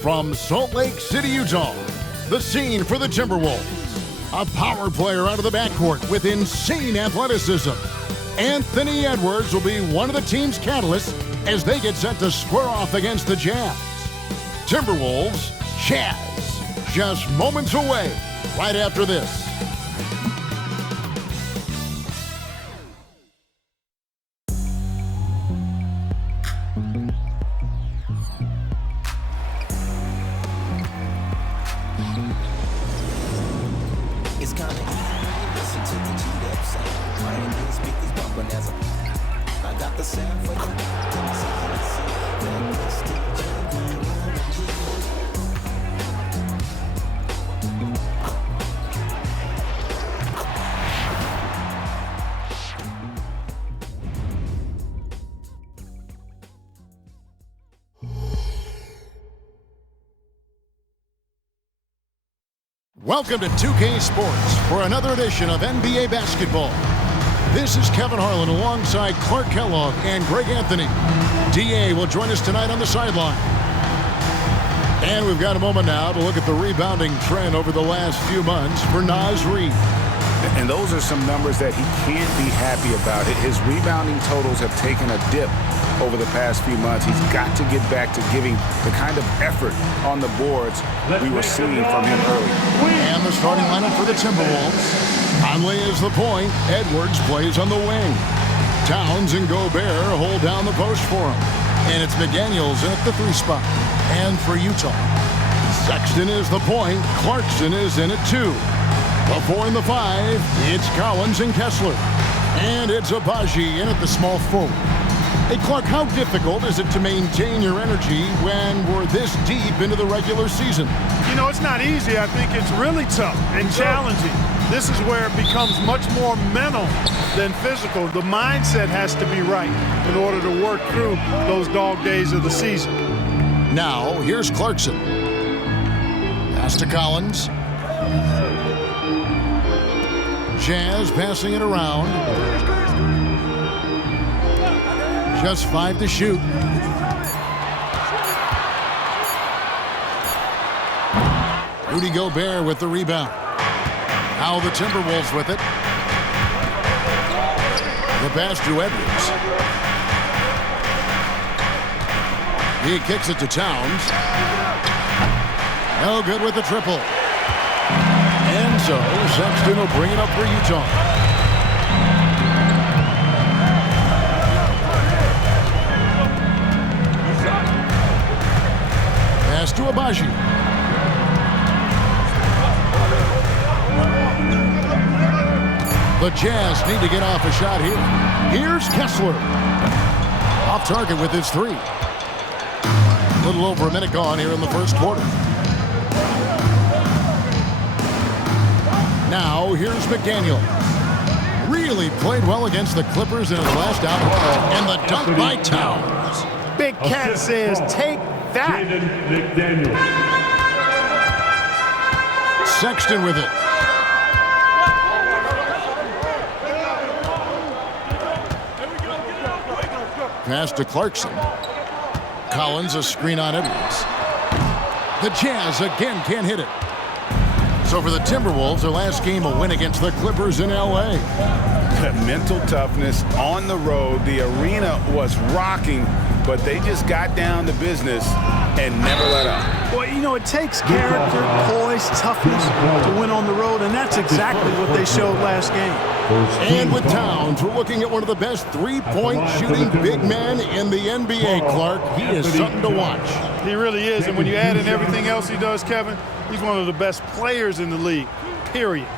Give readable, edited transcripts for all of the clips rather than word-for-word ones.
From Salt Lake City, Utah, the scene for the Timberwolves. A power player out of the backcourt with insane athleticism. Anthony Edwards will be one of the team's catalysts as they get set to square off against the Jazz. Timberwolves, Jazz, just moments away right after this. It's kinda easy, listen to the G-Dub sound. Trying to speakers bumping as I got the sound for you. Welcome to 2K Sports for another edition of NBA basketball. This is Kevin Harlan alongside Clark Kellogg and Greg Anthony. DA will join us tonight on the sideline. And we've got a moment now to look at the rebounding trend over the last few months for Naz Reid. And those are some numbers that he can't be happy about. His rebounding totals have taken a dip over the past few months. He's got to get back to giving the kind of effort on the boards we were seeing from him early. And the starting lineup for the Timberwolves. Conley is the point. Edwards plays on the wing. Towns and Gobert hold down the post for him. And it's McDaniels in at the 3 spot. And for Utah, Sexton is the point. Clarkson is in at 2. The 4 and the 5, it's Collins and Kessler. And it's Abaji in at the small forward. Hey, Clark, how difficult is it to maintain your energy when we're this deep into the regular season? You know, it's not easy. I think it's really tough and challenging. This is where it becomes much more mental than physical. The mindset has to be right in order to work through those dog days of the season. Now, here's Clarkson. Pass to Collins. Jazz passing it around. Just 5 to shoot. Rudy Gobert with the rebound. Now the Timberwolves with it. The pass to Edwards. He kicks it to Towns. No good with the triple. And so Sexton will bring it up for Utah. Pass to Abaji. The Jazz need to get off a shot here. Here's Kessler. Off target with his 3. A little over a minute gone here in the first quarter. Now here's McDaniel. Really played well against the Clippers in his last outing. And the dunk by Towns. Big Cat says, take that. Sexton with it. Pass to Clarkson. Collins a screen on Edwards. The Jazz again can't hit it. So for the Timberwolves, their last game a win against the Clippers in L.A. Mental toughness on the road. The arena was rocking, but they just got down to business and never let up. Well, you know, it takes character, poise, toughness to win on the road, and that's exactly what they showed last game. And with Towns, we're looking at one of the best three-point shooting big men in the NBA, Clark. He is something to watch. He really is, and when you add in everything else he does, Kevin, he's one of the best players in the league, period.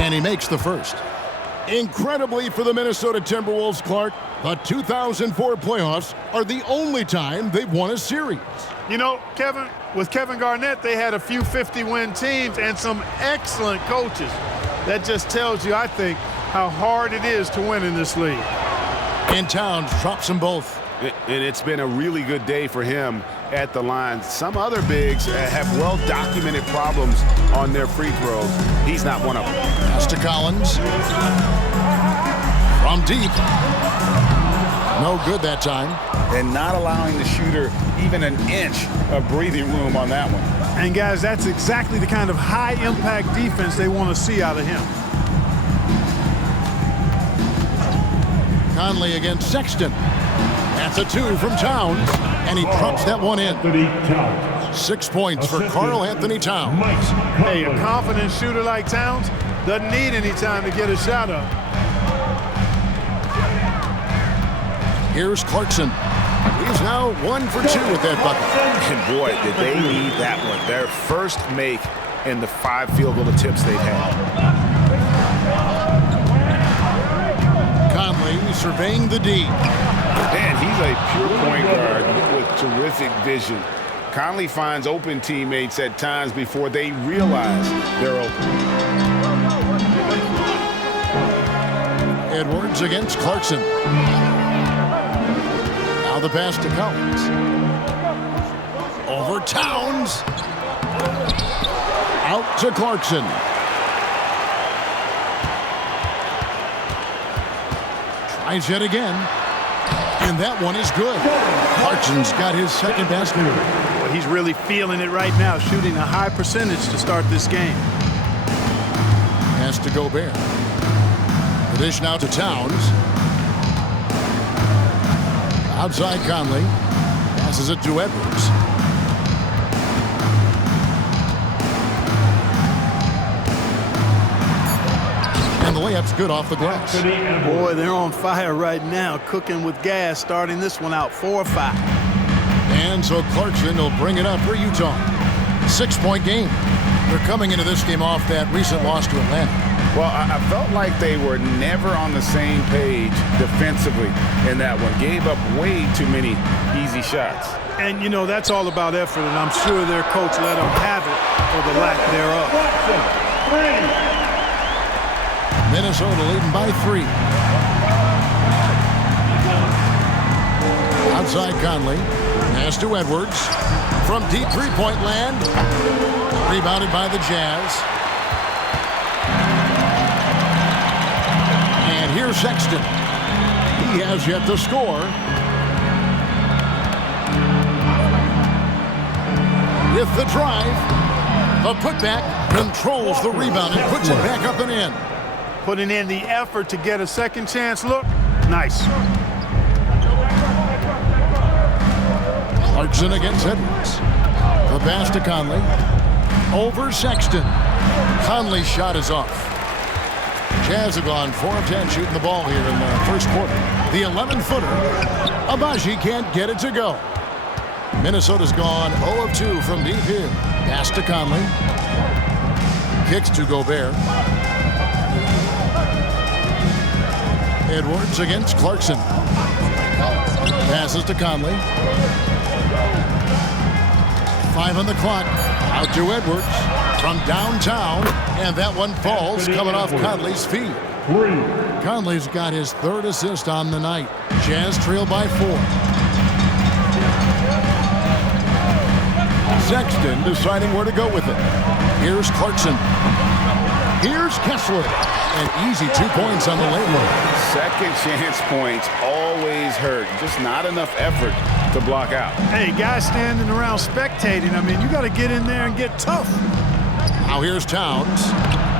And he makes the first. Incredibly for the Minnesota Timberwolves, Clark, the 2004 playoffs are the only time they've won a series. You know, Kevin, with Kevin Garnett, they had a few 50-win teams and some excellent coaches. That just tells you, I think, how hard it is to win in this league. And Towns drops them both. And it's been a really good day for him at the line. Some other bigs have well-documented problems on their free throws. He's not one of them. Pass to Collins. From deep. No good that time. And not allowing the shooter even an inch of breathing room on that one. And guys, that's exactly the kind of high-impact defense they want to see out of him. Conley against Sexton. That's a 2 from Towns, and he drops that one in. 6 points for Karl Anthony Towns. Hey, a confident shooter like Towns doesn't need any time to get a shot up. Here's Clarkson. He's now 1 for 2 with that bucket. And boy, did they need that one. Their first make in the 5 field goal attempts they've had. Conley surveying the D. Man, he's a pure point guard with terrific vision. Conley finds open teammates at times before they realize they're open. Edwards against Clarkson. Now the pass to Collins. Over Towns. Out to Clarkson. Tries yet again. And that one is good. Clarkson's got his second basket. Well, he's really feeling it right now, shooting a high percentage to start this game. Pass to Gobert. The dish now to Towns. Outside Conley. Passes it to Edwards. And the layup's good off the glass. Boy, they're on fire right now, cooking with gas, starting this one out 4-5. And so Clarkson will bring it up for Utah. 6-point game. They're coming into this game off that recent loss to Atlanta. Well, I felt like they were never on the same page defensively in that one. Gave up way too many easy shots. And, you know, that's all about effort, and I'm sure their coach let them have it for the lack thereof. Minnesota leading by 3. Outside Conley. Pass to Edwards. From deep three-point land. Rebounded by the Jazz. And here's Sexton. He has yet to score. With the drive. The putback controls the rebound and puts it back up and in. Putting in the effort to get a second chance look. Nice. Clarkson against Edwards. The pass to Conley. Over Sexton. Conley's shot is off. Jazz have gone 4 of 10 shooting the ball here in the first quarter. The 11-footer. Abaji can't get it to go. Minnesota's gone 0 of 2 from deep here. Pass to Conley. Kicks to Gobert. Edwards against Clarkson. Passes to Conley. 5 on the clock. Out to Edwards from downtown. And that one falls coming off Conley's feet. Conley's got his 3rd assist on the night. Jazz trail by 4. Sexton deciding where to go with it. Here's Clarkson. Here's Kessler. An easy 2 points on the late one. Second chance points always hurt. Just not enough effort to block out. Hey, guys standing around spectating, I mean, you got to get in there and get tough. Now here's Towns.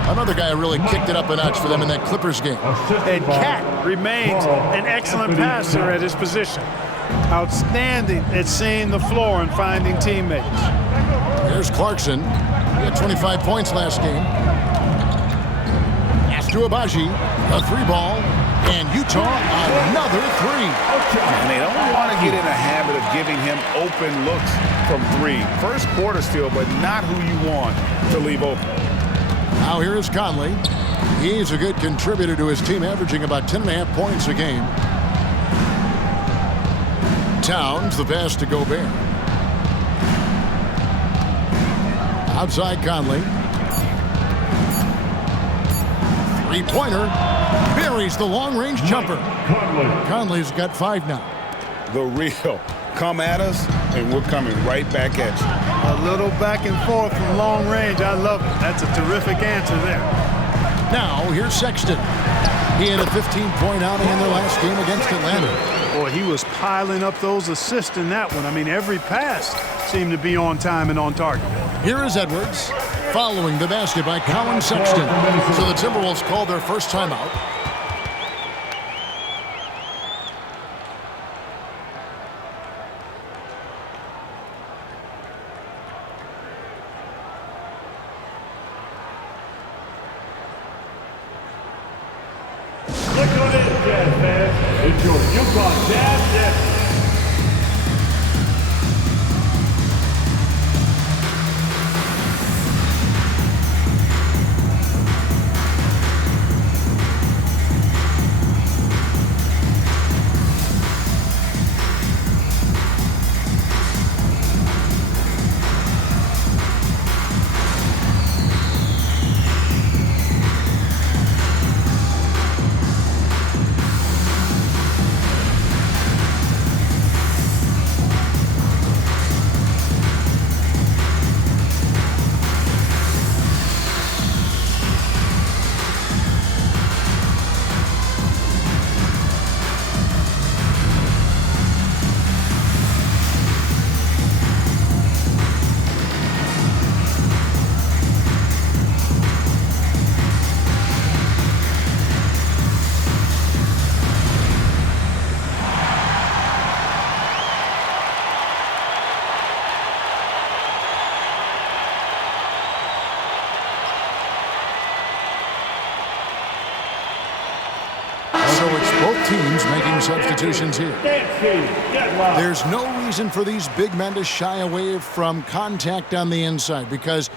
Another guy who really kicked it up a notch for them in that Clippers game. And Cat remains an excellent passer at his position. Outstanding at seeing the floor and finding teammates. Here's Clarkson. He had 25 points last game. To Abaji, a 3-ball, and Utah another 3. And they don't want to get in a habit of giving him open looks from 3. First quarter still, but not who you want to leave open. Now here is Conley. He's a good contributor to his team, averaging about 10.5 points a game. Towns, the pass to Gobert. Outside Conley. 3-pointer. Buries the long-range jumper. Conley's got 5 now. the real. Come at us, and we're coming right back at you. A little back and forth from long range. I love it. That's a terrific answer there. Now, here's Sexton. He had a 15-point outing in their last game against Atlanta. Boy, he was piling up those assists in that one. I mean, every pass seemed to be on time and on target. Here is Edwards, following the basket by Colin Sexton. So the Timberwolves called their first timeout. Look on in, Jazz fans. It's your Utah Jazz. So it's both teams making substitutions here. There's no reason for these big men to shy away from contact on the inside, because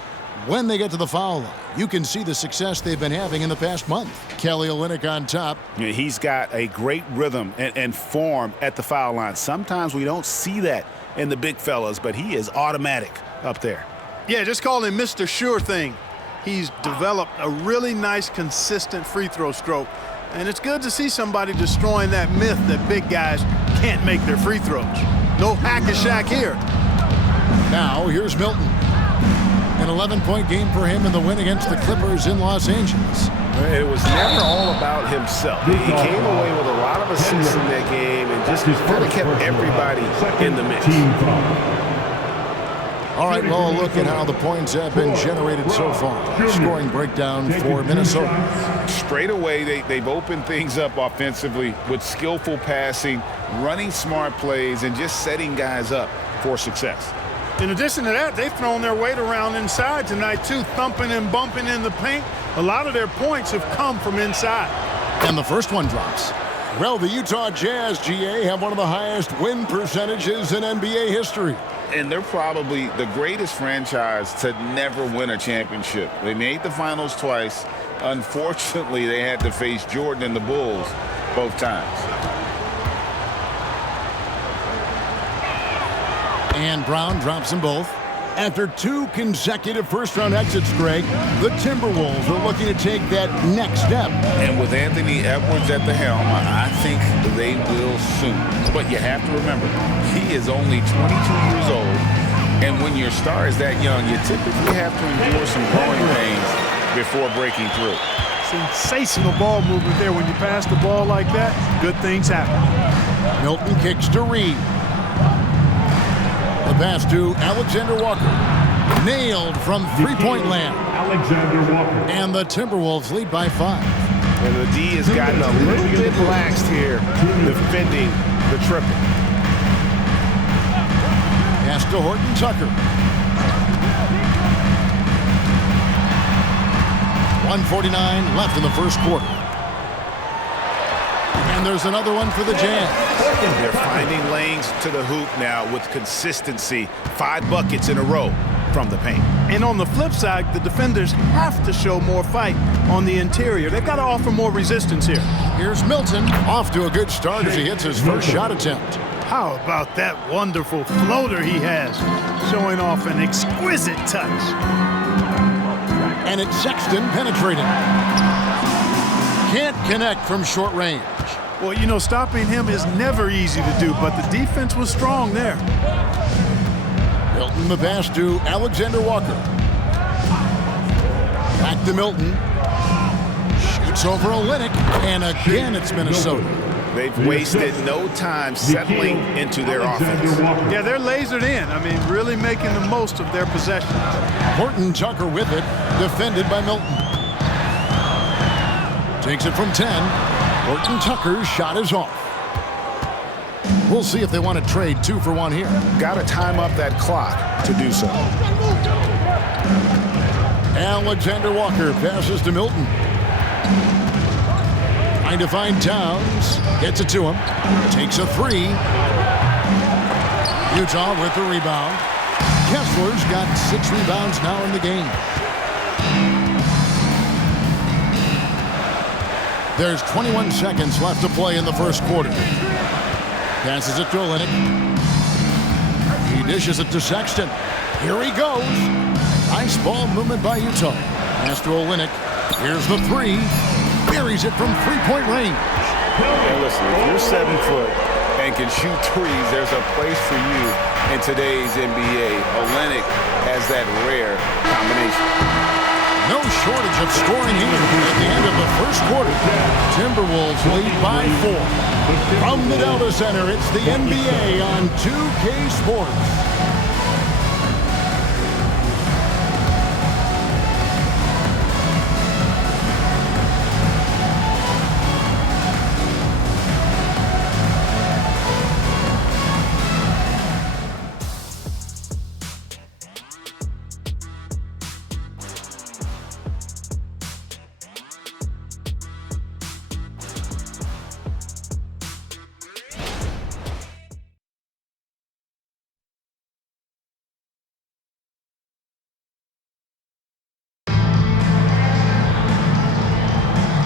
when they get to the foul line, you can see the success they've been having in the past month. Kelly Olynyk on top. Yeah, he's got a great rhythm and form at the foul line. Sometimes we don't see that in the big fellas, but he is automatic up there. Yeah, just call him Mr. Sure Thing. He's developed a really nice, consistent free throw stroke. And it's good to see somebody destroying that myth that big guys can't make their free throws. No hack a Shaq here. Now, here's Milton. An 11-point game for him in the win against the Clippers in Los Angeles. It was never all about himself. He came away with a lot of assists in that game and just kind of kept everybody in the mix. All right, well, a look at how the points have been generated so far. Scoring breakdown for Minnesota. Straight away, they've opened things up offensively with skillful passing, running smart plays, and just setting guys up for success. In addition to that, they've thrown their weight around inside tonight, too, thumping and bumping in the paint. A lot of their points have come from inside. And the first one drops. Well, the Utah Jazz, GA, have one of the highest win percentages in NBA history. And they're probably the greatest franchise to never win a championship. They made the finals twice. Unfortunately, they had to face Jordan and the Bulls both times. And Brown drops them both. After two consecutive first-round exits, Greg, the Timberwolves are looking to take that next step. And with Anthony Edwards at the helm, I think they will soon. But you have to remember, he is only 22 years old. And when your star is that young, you typically have to endure some growing pains before breaking through. Sensational ball movement there. When you pass the ball like that, good things happen. Milton kicks to Reed. The pass to Alexander Walker. Nailed from three-point land. Alexander Walker. And the Timberwolves lead by 5. And the D has gotten a little bit laxed here defending the triple. Pass to Horton Tucker. 1:49 left in the first quarter. And there's another one for the Jazz. They're finding lanes to the hoop now with consistency. 5 buckets in a row from the paint. And on the flip side, the defenders have to show more fight on the interior. They've got to offer more resistance here. Here's Milton, off to a good start as he hits his first shot attempt. How about that wonderful floater he has, showing off an exquisite touch. And it's Sexton penetrating. Can't connect from short range. Well, you know, stopping him is never easy to do, but the defense was strong there. Milton the pass to Alexander Walker. Back to Milton. Shoots over Olynyk, and again it's Minnesota. They've wasted no time settling into their offense. Yeah, they're lasered in. I mean, really making the most of their possessions. Horton Tucker with it, defended by Milton. Takes it from 10. Horton Tucker's shot is off. We'll see if they want to trade 2 for 1 here. Got to time up that clock to do so. Alexander Walker passes to Milton. Trying to find Towns. Gets it to him. Takes a 3. Utah with the rebound. Kessler's got 6 rebounds now in the game. There's 21 seconds left to play in the first quarter. Passes it to Olynyk. He dishes it to Sexton. Here he goes. Nice ball movement by Utah. Pass to Olynyk. Here's the 3. Buries it from 3-point range. Hey, listen, if you're 7 foot and can shoot threes, there's a place for you in today's NBA. Olynyk has that rare combination. No shortage of scoring here at the end of the first quarter. Timberwolves lead by 4. From the Delta Center, it's the NBA on 2K Sports.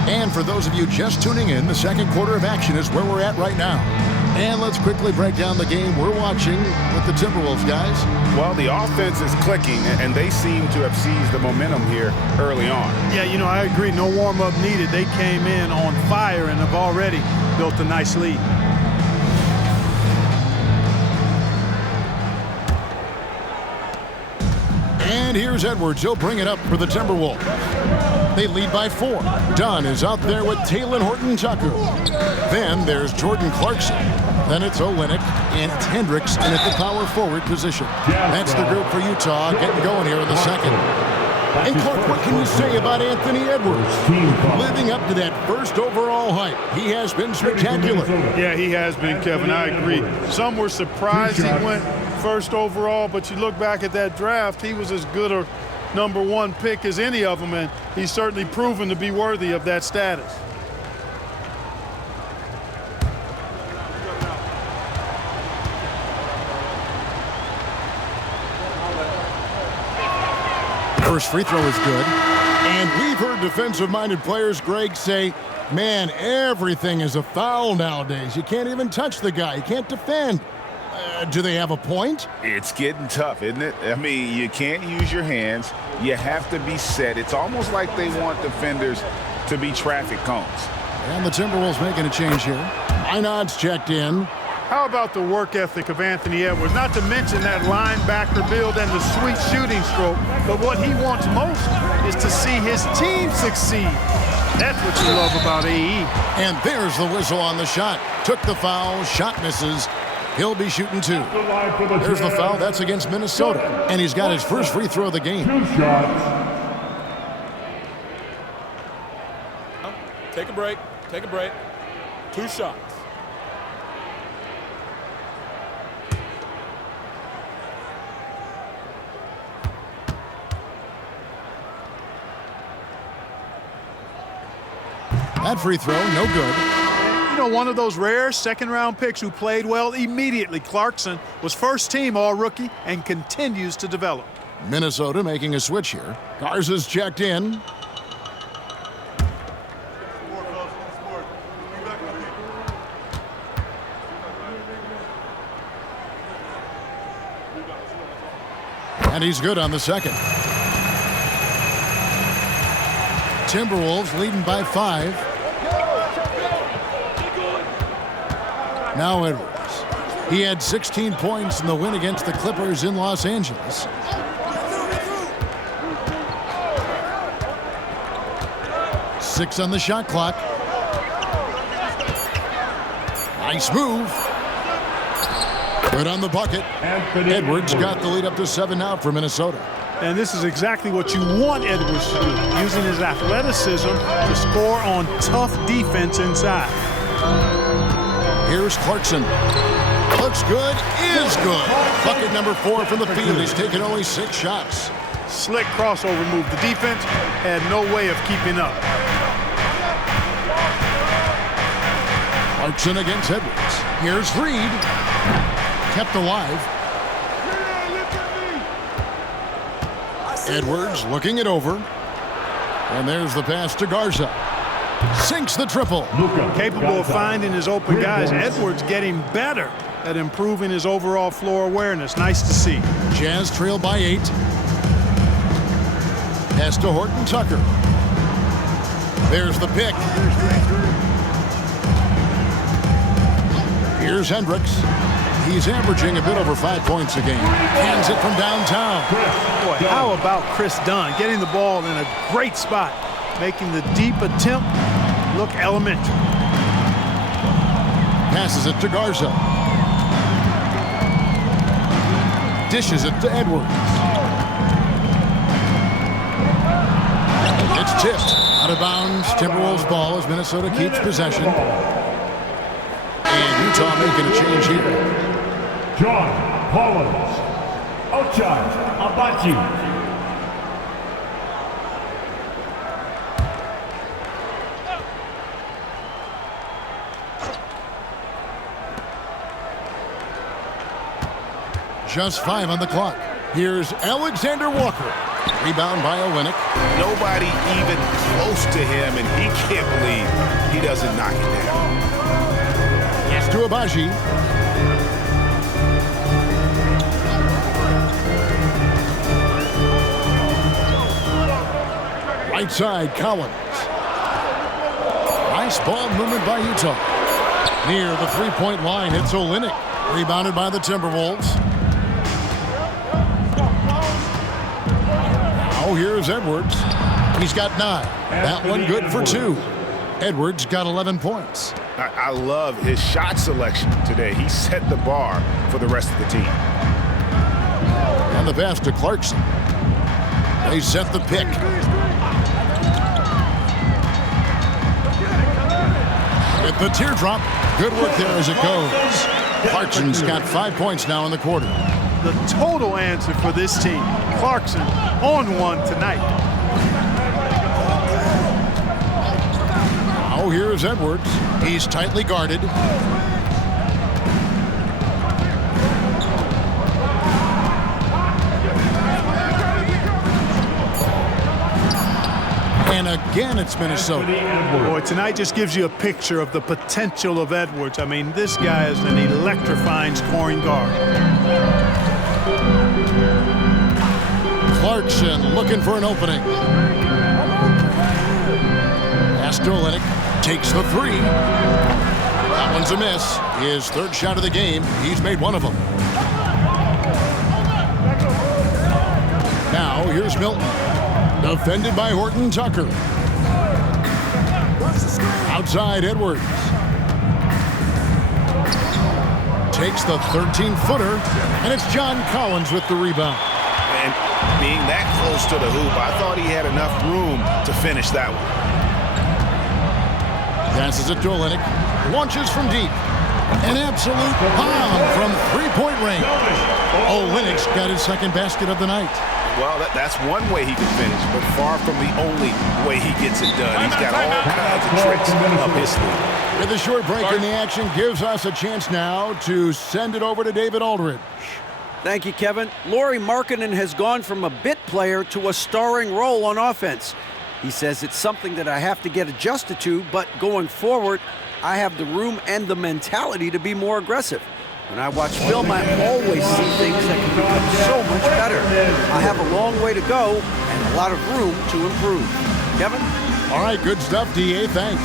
And for those of you just tuning in, the second quarter of action is where we're at right now. And let's quickly break down the game we're watching with the Timberwolves, guys. Well, the offense is clicking, and they seem to have seized the momentum here early on. Yeah, you know, I agree. No warm-up needed. They came in on fire and have already built a nice lead. And here's Edwards. He'll bring it up for the Timberwolves. They lead by 4. Dunn is out there with Talen Horton-Tucker. Then there's Jordan Clarkson. Then it's Olynyk, and it's Hendricks in at the power forward position. That's the group for Utah getting going here in the second. And Clark, what can you say about Anthony Edwards? Living up to that first overall hype. He has been spectacular. Yeah, he has been, Kevin. I agree. Some were surprised he went first overall, but you look back at that draft, he was as good a number 1 pick as any of them, and he's certainly proven to be worthy of that status. First free throw is good. And we've heard defensive-minded players, Greg, say, man, everything is a foul nowadays. You can't even touch the guy. You can't defend. Do they have a point? It's getting tough, isn't it? I mean, you can't use your hands. You have to be set. It's almost like they want defenders to be traffic cones. And the Timberwolves making a change here. Einad's checked in. How about the work ethic of Anthony Edwards? Not to mention that linebacker build and the sweet shooting stroke, but what he wants most is to see his team succeed. That's what you love about AE. And there's the whistle on the shot. Took the foul, shot misses. He'll be shooting 2. There's the foul. That's against Minnesota. And he's got his first free throw of the game. 2 shots. Take a break. Take a break. 2 shots. That free throw, no good. You know, one of those rare second-round picks who played well immediately. Clarkson was first team all-rookie and continues to develop. Minnesota making a switch here. Garza's checked in. And he's good on the second. Timberwolves leading by 5. Now Edwards. He had 16 points in the win against the Clippers in Los Angeles. Six on the shot clock. Nice move. Good on the bucket. Edwards got the lead up to 7 now for Minnesota. And this is exactly what you want Edwards to do, using his athleticism to score on tough defense inside. Here's Clarkson. Looks good, is good. Bucket number 4 from the field. He's taken only 6 shots. Slick crossover move. The defense had no way of keeping up. Clarkson against Edwards. Here's Reed. Kept alive. Edwards looking it over. And there's the pass to Garza. Sinks the triple. Capable of finding his open guys. Edwards getting better at improving his overall floor awareness. Nice to see. Jazz trail by 8. Pass to Horton Tucker. There's the pick. Here's Hendricks. He's averaging a bit over 5 points a game. Hands it from downtown. Boy, how about Chris Dunn getting the ball in a great spot, making the deep attempt look elementary. Passes it to Garza. Dishes it to Edwards. It's tipped out of bounds. Timberwolves ball as Minnesota keeps possession. And Utah making a change here. John Collins. Outside, Abachi. Just 5 on the clock. Here's Alexander Walker. Rebound by Olynyk. Nobody even close to him, and he can't believe he doesn't knock it down. Pass to Abaji. Right side, Collins. Nice ball movement by Utah. Near the three-point line, it's Olynyk. Rebounded by the Timberwolves. Now here's Edwards. He's got 9. That one good for 2. Edwards got 11 points. I love his shot selection today. He set the bar for the rest of the team. And the pass to Clarkson. They set the pick. At the teardrop. Good work there as it goes. Clarkson's got 5 points now in the quarter. The total answer for this team. Clarkson on one tonight. Now here's Edwards. He's tightly guarded. And again, it's Minnesota. Boy, tonight just gives you a picture of the potential of Edwards. I mean, this guy is an electrifying scoring guard. Clarkson looking for an opening. Pass to Olynyk. Takes the 3. That one's a miss. His 3rd shot of the game. He's made 1 of them. Now here's Milton. Defended by Horton Tucker. Outside Edwards. Takes the 13-footer, and it's John Collins with the rebound. And being that close to the hoop, I thought he had enough room to finish that one. Passes it to Olynyk. Launches from deep. An absolute bomb from 3-point range. Olynyk's got his 2nd basket of the night. Well, that's one way he can finish, but far from the only way he gets it done. He's got all kinds of tricks up his sleeve. With a short break in the action, gives us a chance now to send it over to David Aldridge. Thank you, Kevin. Lauri Markkanen has gone from a bit player to a starring role on offense. He says it's something that I have to get adjusted to, but going forward, I have the room and the mentality to be more aggressive. When I watch film, I always see things that can become so much better. I have a long way to go and a lot of room to improve. Kevin? All right, good stuff, D.A. Thanks.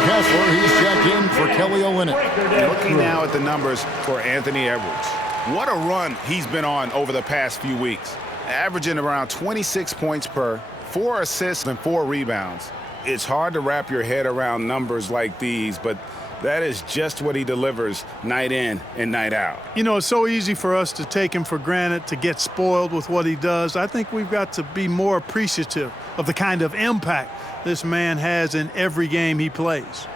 Kessler, he's checked in for Kelly Olynyk. Looking now at the numbers for Anthony Edwards. What a run he's been on over the past few weeks. Averaging around 26 points per, 4 assists and 4 rebounds. It's hard to wrap your head around numbers like these, but that is just what he delivers night in and night out. You know, it's so easy for us to take him for granted, to get spoiled with what he does. I think we've got to be more appreciative of the kind of impact this man has in every game he plays.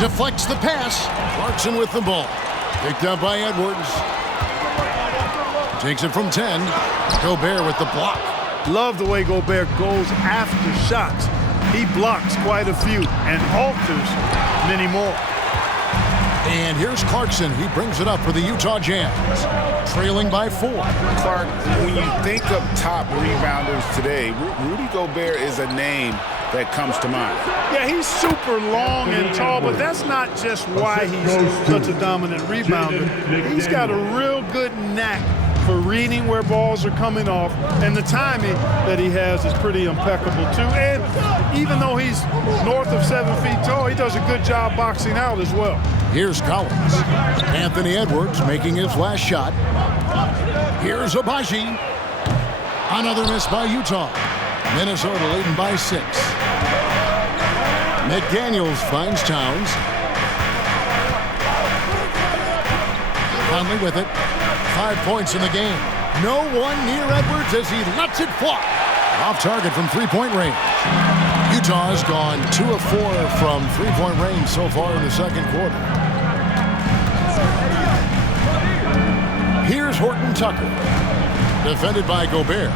Deflects the pass. Clarkson with the ball. Picked up by Edwards. Takes it from 10. Gobert with the block. Love the way Gobert goes after shots. He blocks quite a few and alters many more. And here's Clarkson. He brings it up for the Utah Jazz. Trailing by 4. Clark, when you think of top rebounders today, Rudy Gobert is a name that comes to mind. Yeah, he's super long and tall, but that's not just why he's such a dominant rebounder. He's got a real good knack for reading where balls are coming off, and the timing that he has is pretty impeccable too. And even though he's north of 7 feet tall, he does a good job boxing out as well. Here's Collins. Anthony Edwards making his last shot. Here's Abaji. Another miss by Utah. Minnesota leading by 6. McDaniels finds Towns. Conley with it. 5 points in the game. No one near Edwards as he lets it fly. Off target from three-point range. Utah has gone 2 of 4 from three-point range so far in the second quarter. Here's Horton Tucker. Defended by Gobert.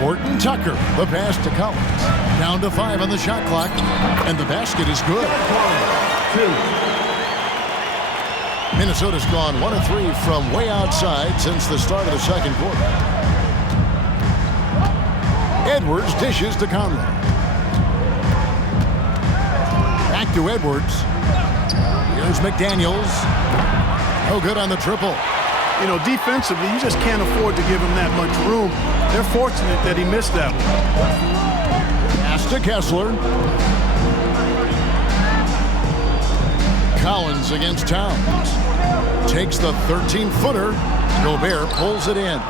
Horton Tucker, the pass to Collins. Down to 5 on the shot clock, and the basket is good. Minnesota's gone 1 of 3 from way outside since the start of the second quarter. Edwards dishes to Conley. Back to Edwards. Here's McDaniels. No good on the triple. You know, defensively, you just can't afford to give him that much room. They're fortunate that he missed that one. Pass to Kessler. Collins against Towns. Takes the 13-footer. Gobert pulls it in.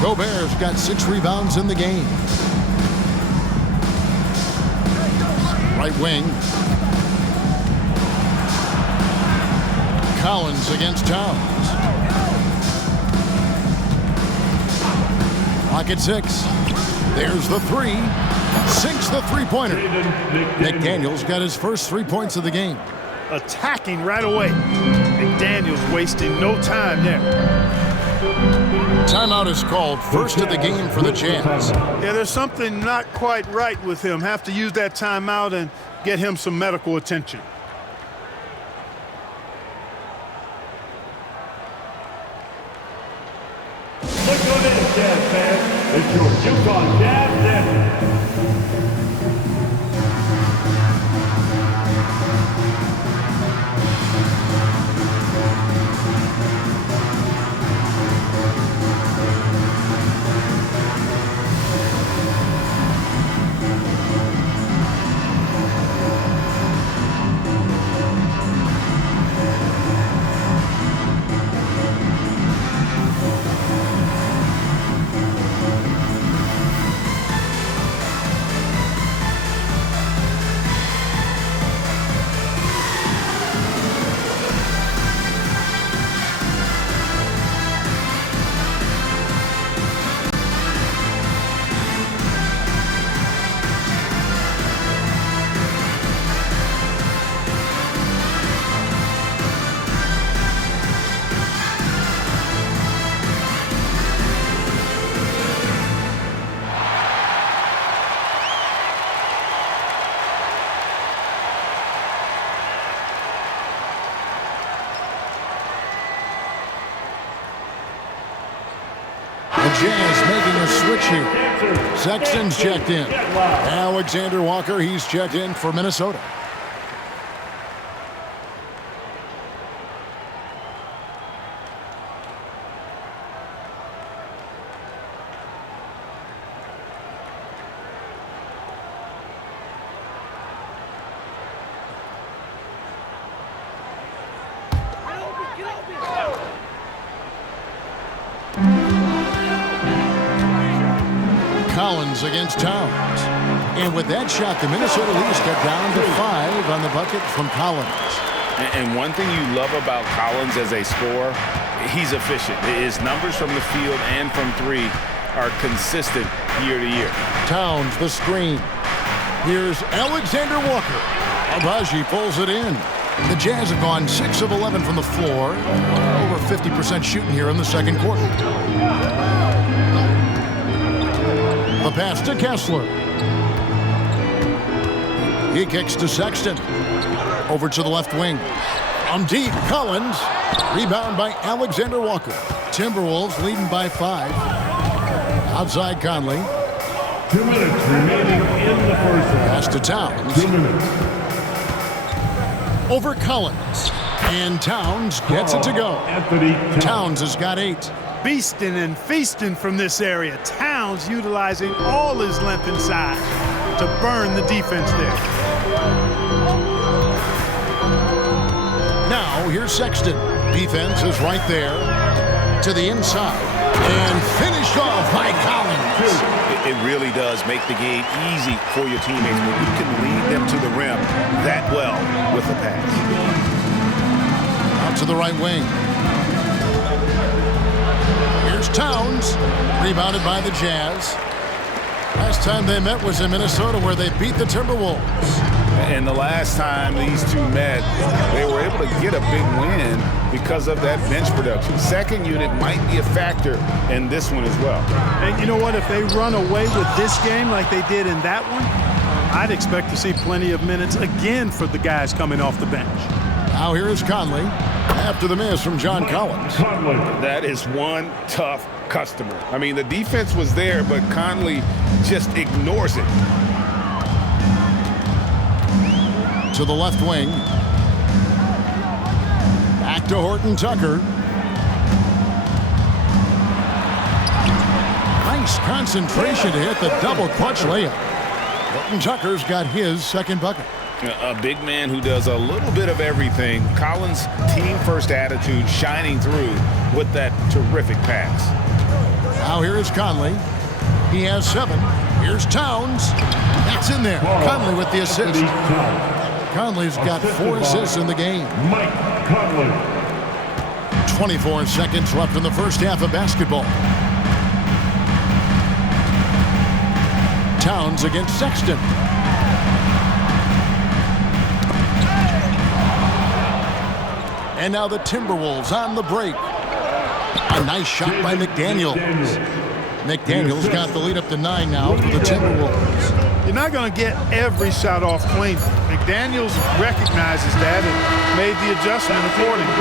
Gobert's got 6 rebounds in the game. Right wing. Collins against Towns. Clock at 6. There's the 3. Sinks the three-pointer. McDaniels got his first 3 points of the game. Attacking right away. McDaniels wasting no time there. Timeout is called. First of the game for the Jazz. Yeah, there's something not quite right with him. Have to use that timeout and get him some medical attention. Look on in, Jazz fans. It's your Utah Jazz Network. Jazz making a switch here. Sexton's checked in. Alexander Walker, he's checked in for Minnesota. Collins against Towns. And with that shot, the Minnesota Leafs got down to 5 on the bucket from Collins. And one thing you love about Collins as a scorer, he's efficient. His numbers from the field and from three are consistent year to year. Towns, the screen. Here's Alexander Walker. Abaji pulls it in. The Jazz have gone 6 of 11 from the floor. Over 50% shooting here in the second quarter. The pass to Kessler. He kicks to Sexton. Over to the left wing. Deep, Collins. Rebound by Alexander Walker. Timberwolves leading by 5. Outside Conley. 2 minutes remaining in the first half. Pass to Towns. 2 minutes. Over Collins. And Towns gets it to go. Anthony Towns has got 8. Beasting and feasting from this area. Towns utilizing all his length and size to burn the defense there. Now, here's Sexton. Defense is right there. To the inside. And finished off by Collins. It really does make the game easy for your teammates when you can lead them to the rim that well with the pass. Out to the right wing. Here's Towns. Rebounded by the Jazz. Last time they met was in Minnesota, where they beat the Timberwolves. And the last time these two met, they were able to get a big win because of that bench production. Second unit might be a factor in this one as well. And you know what? If they run away with this game like they did in that one, I'd expect to see plenty of minutes again for the guys coming off the bench. Now here is Conley after the miss from John Collins. That is one tough customer. I mean, the defense was there, but Conley just ignores it. To the left wing. Back to Horton Tucker. Nice concentration to hit the double clutch layup. Horton Tucker's got his second bucket. A big man who does a little bit of everything. Collins' team-first attitude shining through with that terrific pass. Now here is Conley. He has 7. Here's Towns. That's in there. Conley with the assist. Conley's got 4 assists in the game. Mike Conley. 24 seconds left in the first half of basketball. Towns against Sexton. And now the Timberwolves on the break. A nice shot by McDaniels. McDaniels got the lead up to 9 now for the Timberwolves. You're not going to get every shot off clean. McDaniels recognizes that and made the adjustment accordingly.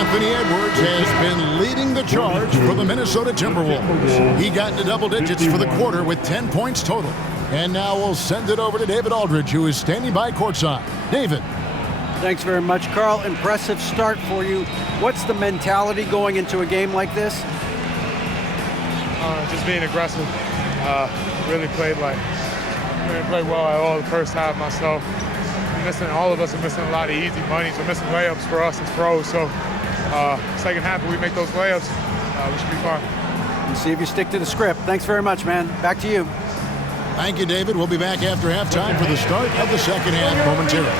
Anthony Edwards has been leading the charge for the Minnesota Timberwolves. He got into double digits for the quarter with 10 points total. And now we'll send it over to David Aldridge, who is standing by courtside. David. Thanks very much, Carl. Impressive start for you. What's the mentality going into a game like this? Just being aggressive. Really played well at all the first half myself. All of us are missing a lot of easy moneys. We're missing layups for us as pros. So second half, if we make those layups, we should be fine. We'll see if you stick to the script. Thanks very much, man. Back to you. Thank you, David. We'll be back after halftime for the start of the second half momentarily.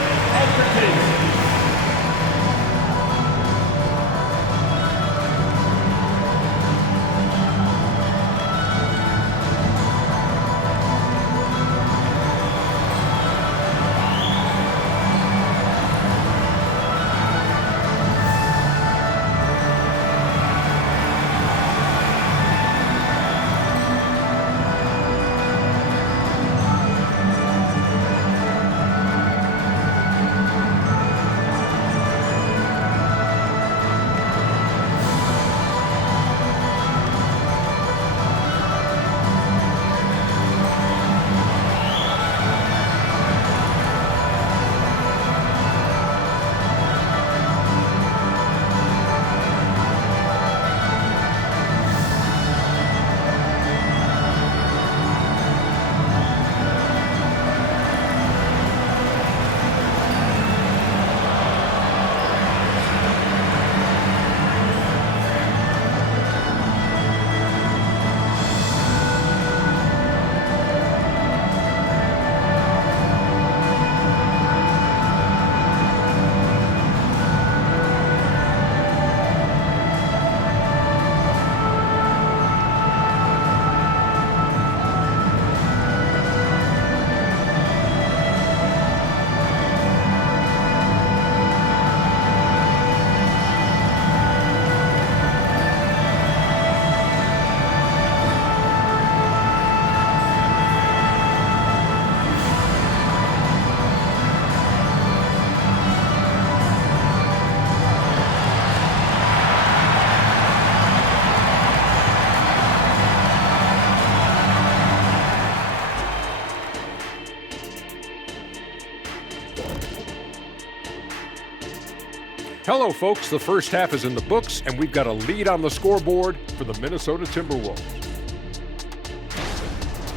Hello, folks. The first half is in the books, and we've got a lead on the scoreboard for the Minnesota Timberwolves.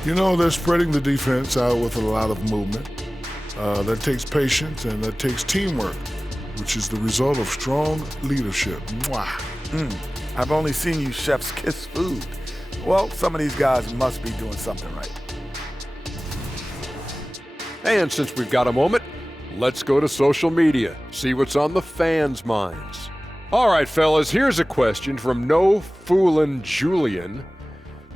You know, they're spreading the defense out with a lot of movement. That takes patience and that takes teamwork, which is the result of strong leadership. Mwah. I've only seen you chefs kiss food. Well, some of these guys must be doing something right. And since we've got a moment, let's go to social media, see what's on the fans' minds. All right, fellas, here's a question from No Foolin' Julian.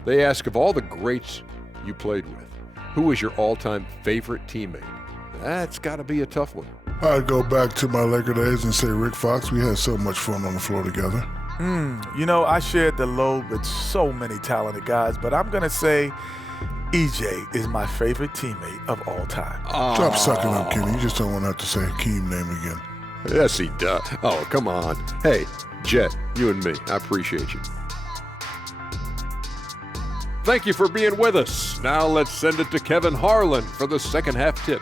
They ask, of all the greats you played with, who was your all-time favorite teammate? That's got to be a tough one. I'd go back to my Laker days and say Rick Fox. We had so much fun on the floor together. You know, I shared the load with so many talented guys, but I'm going to say EJ is my favorite teammate of all time. Stop sucking up, Kenny. You just don't want to have to say Hakeem's name again. Yes, he does. Oh, come on. Hey, Jet, you and me, I appreciate you. Thank you for being with us. Now let's send it to Kevin Harlan for the second half tip.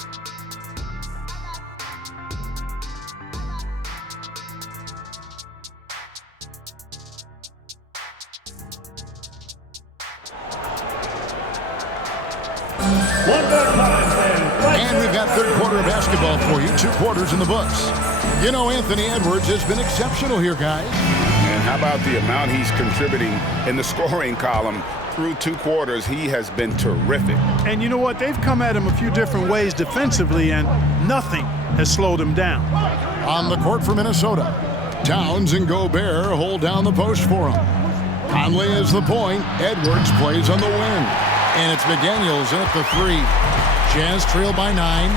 And we've got third quarter of basketball for you, 2 quarters in the books. You know, Anthony Edwards has been exceptional here, guys. And how about the amount he's contributing in the scoring column through 2 quarters? He has been terrific. And you know what? They've come at him a few different ways defensively, and nothing has slowed him down. On the court for Minnesota, Towns and Gobert hold down the post for him. Conley is the point. Edwards plays on the wing. And it's McDaniels in at the 3. Jazz trail by 9.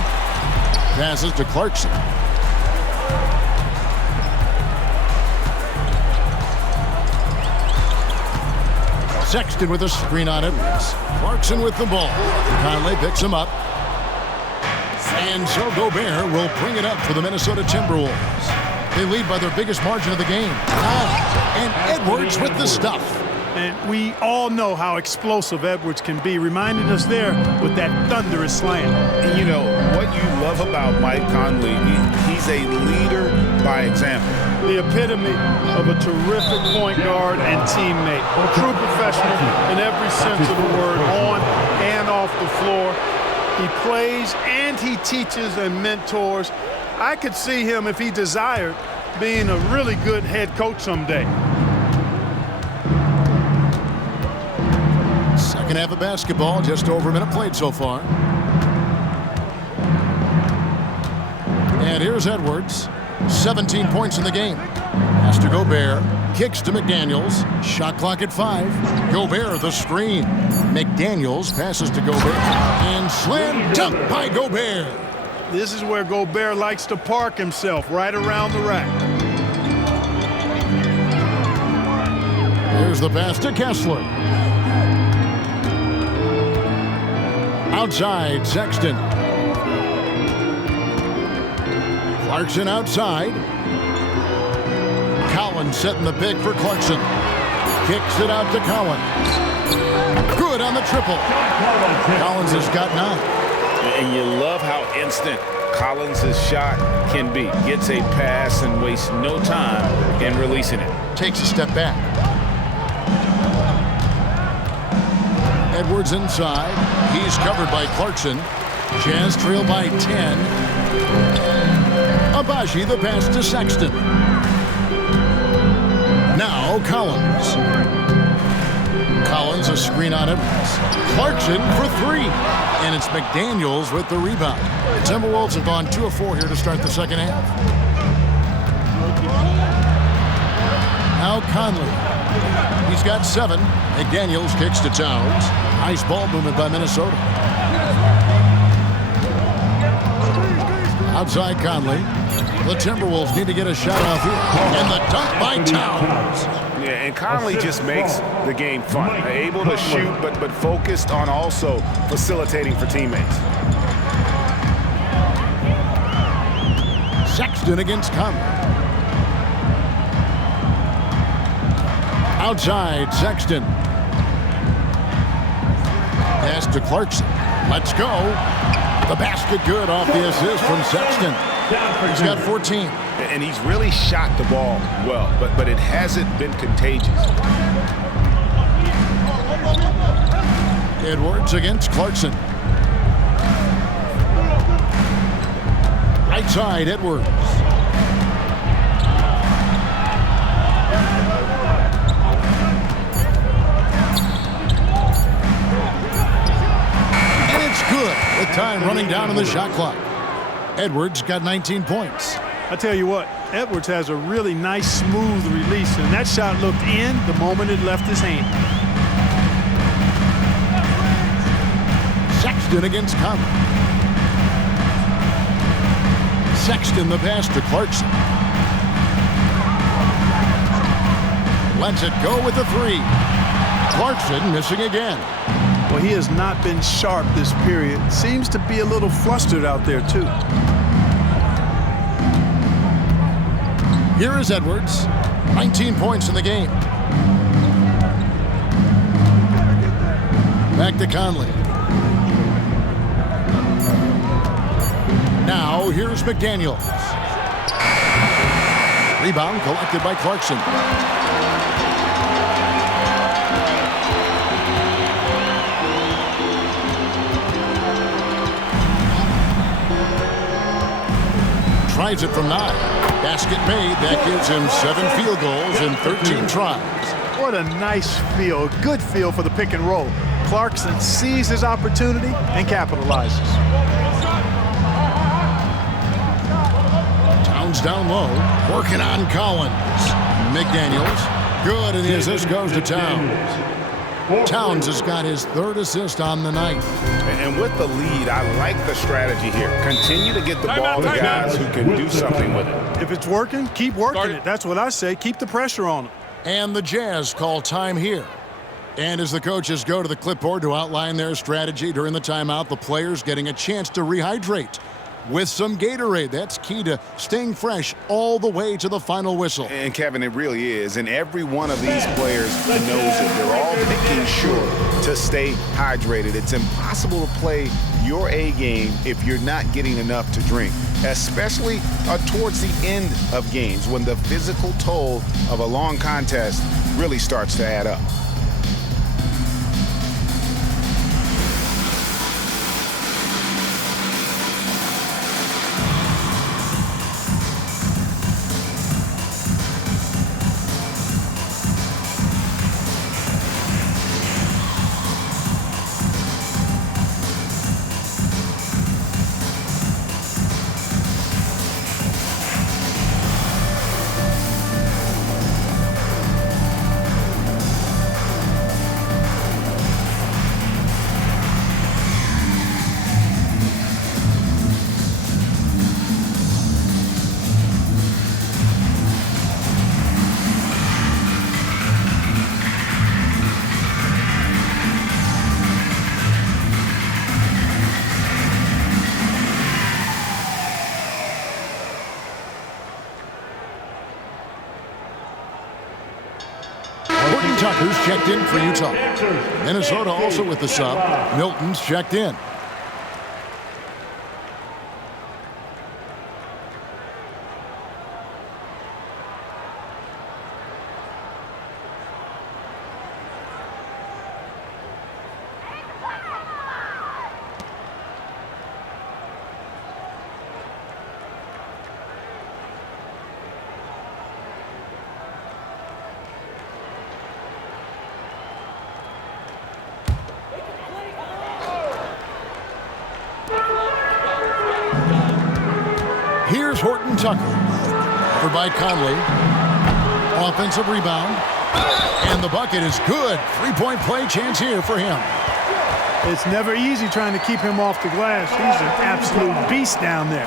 Passes to Clarkson. Sexton with a screen on Edwards. Clarkson with the ball. Conley picks him up. And so Gobert will bring it up for the Minnesota Timberwolves. They lead by their biggest margin of the game. And Edwards with the stuff. And we all know how explosive Edwards can be, reminding us there with that thunderous slam. And you know, what you love about Mike Conley, he's a leader by example. The epitome of a terrific point guard and teammate. A true professional in every sense of the word, on and off the floor. He plays and he teaches and mentors. I could see him, if he desired, being a really good head coach someday. Second half of basketball, just over a minute played so far. And here's Edwards. 17 points in the game. Pass to Gobert. Kicks to McDaniels. Shot clock at 5. Gobert the screen. McDaniels passes to Gobert. And slam dunk by Gobert. This is where Gobert likes to park himself, right around the rack. Here's the pass to Kessler. Outside, Sexton. Clarkson outside. Collins setting the pick for Clarkson. Kicks it out to Collins. Good on the triple. Collins has got 9. And you love how instant Collins' shot can be. Gets a pass and wastes no time in releasing it. Takes a step back. Edwards inside. He's covered by Clarkson. Jazz trail by 10. Abaji the pass to Sexton. Now Collins. Collins a screen on Edwards. Clarkson for 3. And it's McDaniels with the rebound. The Timberwolves have gone 2 of 4 here to start the second half. Now Conley. He's got 7. McDaniels kicks to Towns. Nice ball movement by Minnesota. Outside Conley. The Timberwolves need to get a shot off here. And the dunk by Towns. Yeah, and Conley just makes the game fun. Able to shoot, but focused on also facilitating for teammates. Sexton against Conley. Outside, Sexton. Pass to Clarkson. Let's go. The basket good off the assist from Sexton. He's got 14. And he's really shot the ball well, but it hasn't been contagious. Edwards against Clarkson. Right side, Edwards. And it's good with time running down on the shot clock. Edwards got 19 points. I tell you what, Edwards has a really nice, smooth release, and that shot looked in the moment it left his hand. Sexton against Conley. Sexton the pass to Clarkson. Lets it go with the three. Clarkson missing again. Well, he has not been sharp this period. Seems to be a little flustered out there, too. Here is Edwards. 19 points in the game. Back to Conley. Now, here's McDaniels. Rebound collected by Clarkson. Tries it from 9. Basket made. That gives him 7 field goals in 13 tries. What a nice feel, a good feel for the pick and roll. Clarkson sees his opportunity and capitalizes. Towns down low, working on Collins. McDaniels, good, and the assist goes to Towns. Towns has got his 3rd assist on the night. And with the lead, I like the strategy here. Continue to get the ball to guys who can do something with it. If it's working, keep working it. That's what I say. Keep the pressure on them. And the Jazz call time here. And as the coaches go to the clipboard to outline their strategy during the timeout, the players getting a chance to rehydrate with some Gatorade. That's key to staying fresh all the way to the final whistle. And Kevin, it really is. And every one of these players knows it. They're all making sure to stay hydrated. It's impossible to play your A game if you're not getting enough to drink, especially towards the end of games when the physical toll of a long contest really starts to add up. Tucker's checked in for Utah. Minnesota also with the sub. Milton's checked in. Here's Horton Tucker. Over by Conley. Offensive rebound. And the bucket is good. 3-point play chance here for him. It's never easy trying to keep him off the glass. He's an absolute beast down there.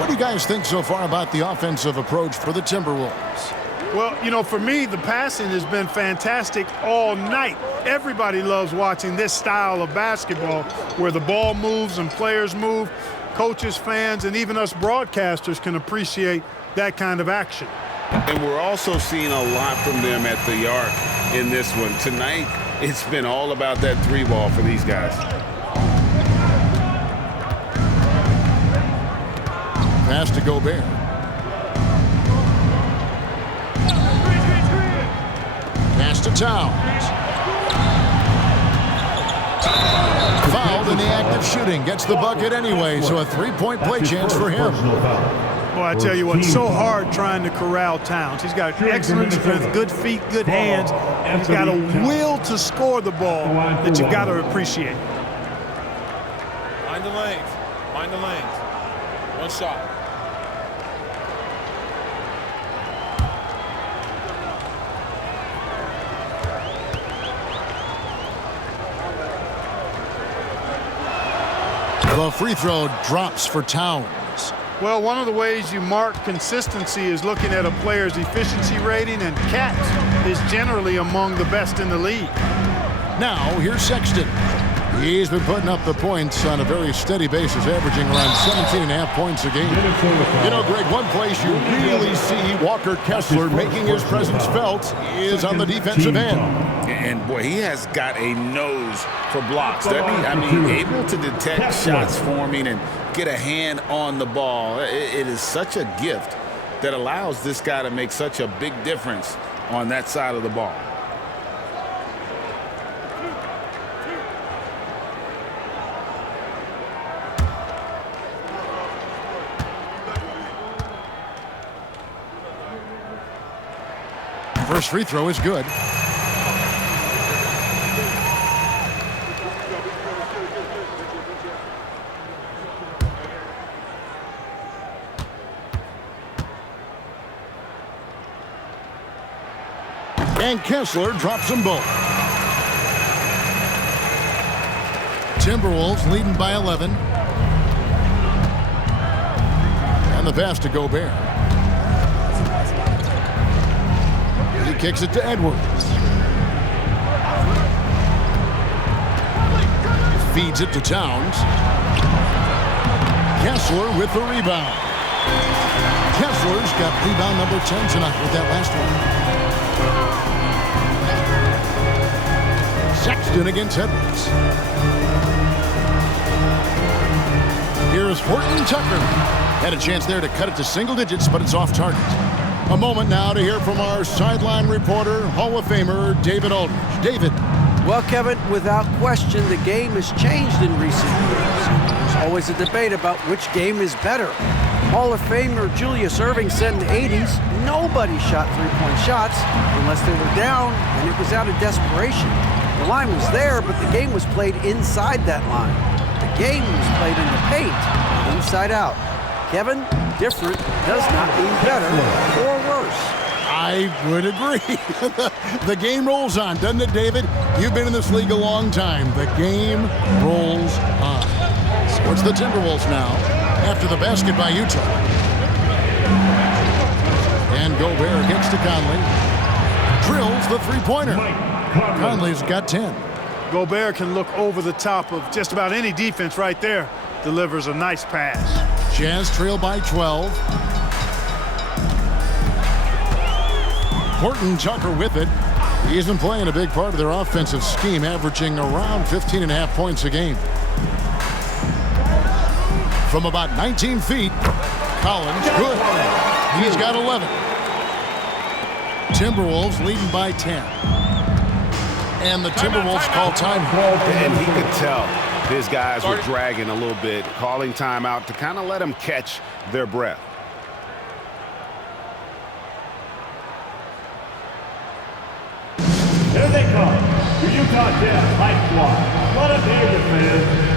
What do you guys think so far about the offensive approach for the Timberwolves? Well, you know, for me, the passing has been fantastic all night. Everybody loves watching this style of basketball where the ball moves and players move. Coaches, fans, and even us broadcasters can appreciate that kind of action. And we're also seeing a lot from them at the arc in this one. Tonight, it's been all about that 3-ball for these guys. Pass to Gobert. Towns. Fouled in the act of shooting. Gets the bucket anyway, so a three-point play chance for him. Well, I tell you what, so hard trying to corral Towns. He's got excellent strength, good feet, good hands, and he's got a will to score the ball that you've got to appreciate. Mind the lanes. Mind the lanes. One shot. The free throw drops for Towns. Well, one of the ways you mark consistency is looking at a player's efficiency rating, and Cat is generally among the best in the league. Now, here's Sexton. He's been putting up the points on a very steady basis, averaging around 17.5 points a game. You know, Greg, one place you really see Walker Kessler making his presence felt is on the defensive end. And, boy, he has got a nose for blocks. I mean, able to detect shots forming and get a hand on the ball. It is such a gift that allows this guy to make such a big difference on that side of the ball. First free throw is good. And Kessler drops them both. Timberwolves leading by 11. And the pass to Gobert. He kicks it to Edwards. Feeds it to Towns. Kessler with the rebound. Kessler's got rebound number 10 tonight with that last one. Sexton against Edwards. Here's Horton Tucker. Had a chance there to cut it to single digits, but it's off target. A moment now to hear from our sideline reporter, Hall of Famer David Aldridge. David. Well, Kevin, without question, the game has changed in recent years. There's always a debate about which game is better. Hall of Famer Julius Erving said in the 80s, nobody shot three-point shots unless they were down, and it was out of desperation. The line was there, but the game was played inside that line. The game was played in the paint, inside out. Kevin, different does not mean better or worse. I would agree. The game rolls on, doesn't it, David? You've been in this league a long time. The game rolls on. So it's the Timberwolves now after the basket by Utah. And Gobert gets to Conley. Drills the three-pointer. Conley's got 10. Gobert can look over the top of just about any defense right there. Delivers a nice pass. Jazz trail by 12. Horton Tucker with it. He's been playing a big part of their offensive scheme, averaging around 15.5 points a game. From about 19 feet, Collins, good. He's got 11. Timberwolves leading by 10. And the Timberwolves call time. And he could tell his guys were dragging a little bit, calling timeout to kind of let them catch their breath. Here they come, the Utah Jazz Hype Squad. Let us hear you, fans.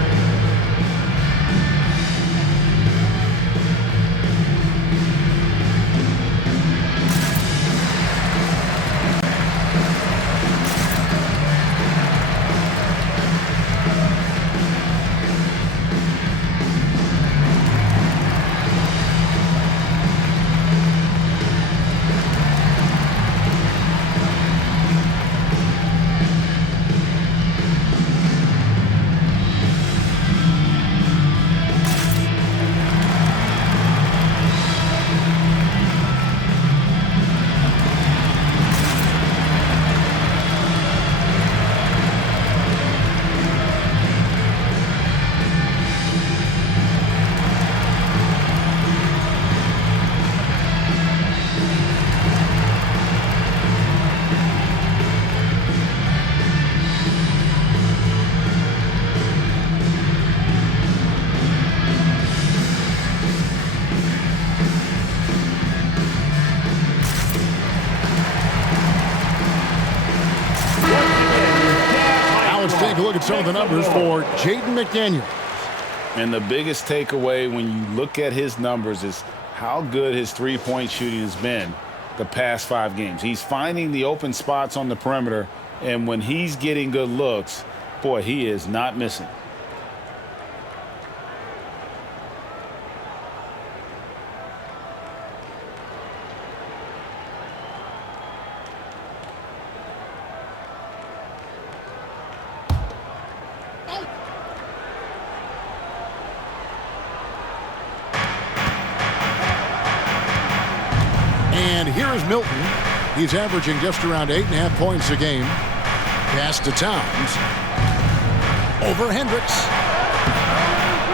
a look at some of the numbers for Jaden McDaniels. And the biggest takeaway when you look at his numbers is how good his three-point shooting has been the past 5 games. He's finding the open spots on the perimeter, and when he's getting good looks, boy, he is not missing. And here is Milton. He's averaging just around 8.5 points a game. Pass to Towns. Over Hendricks.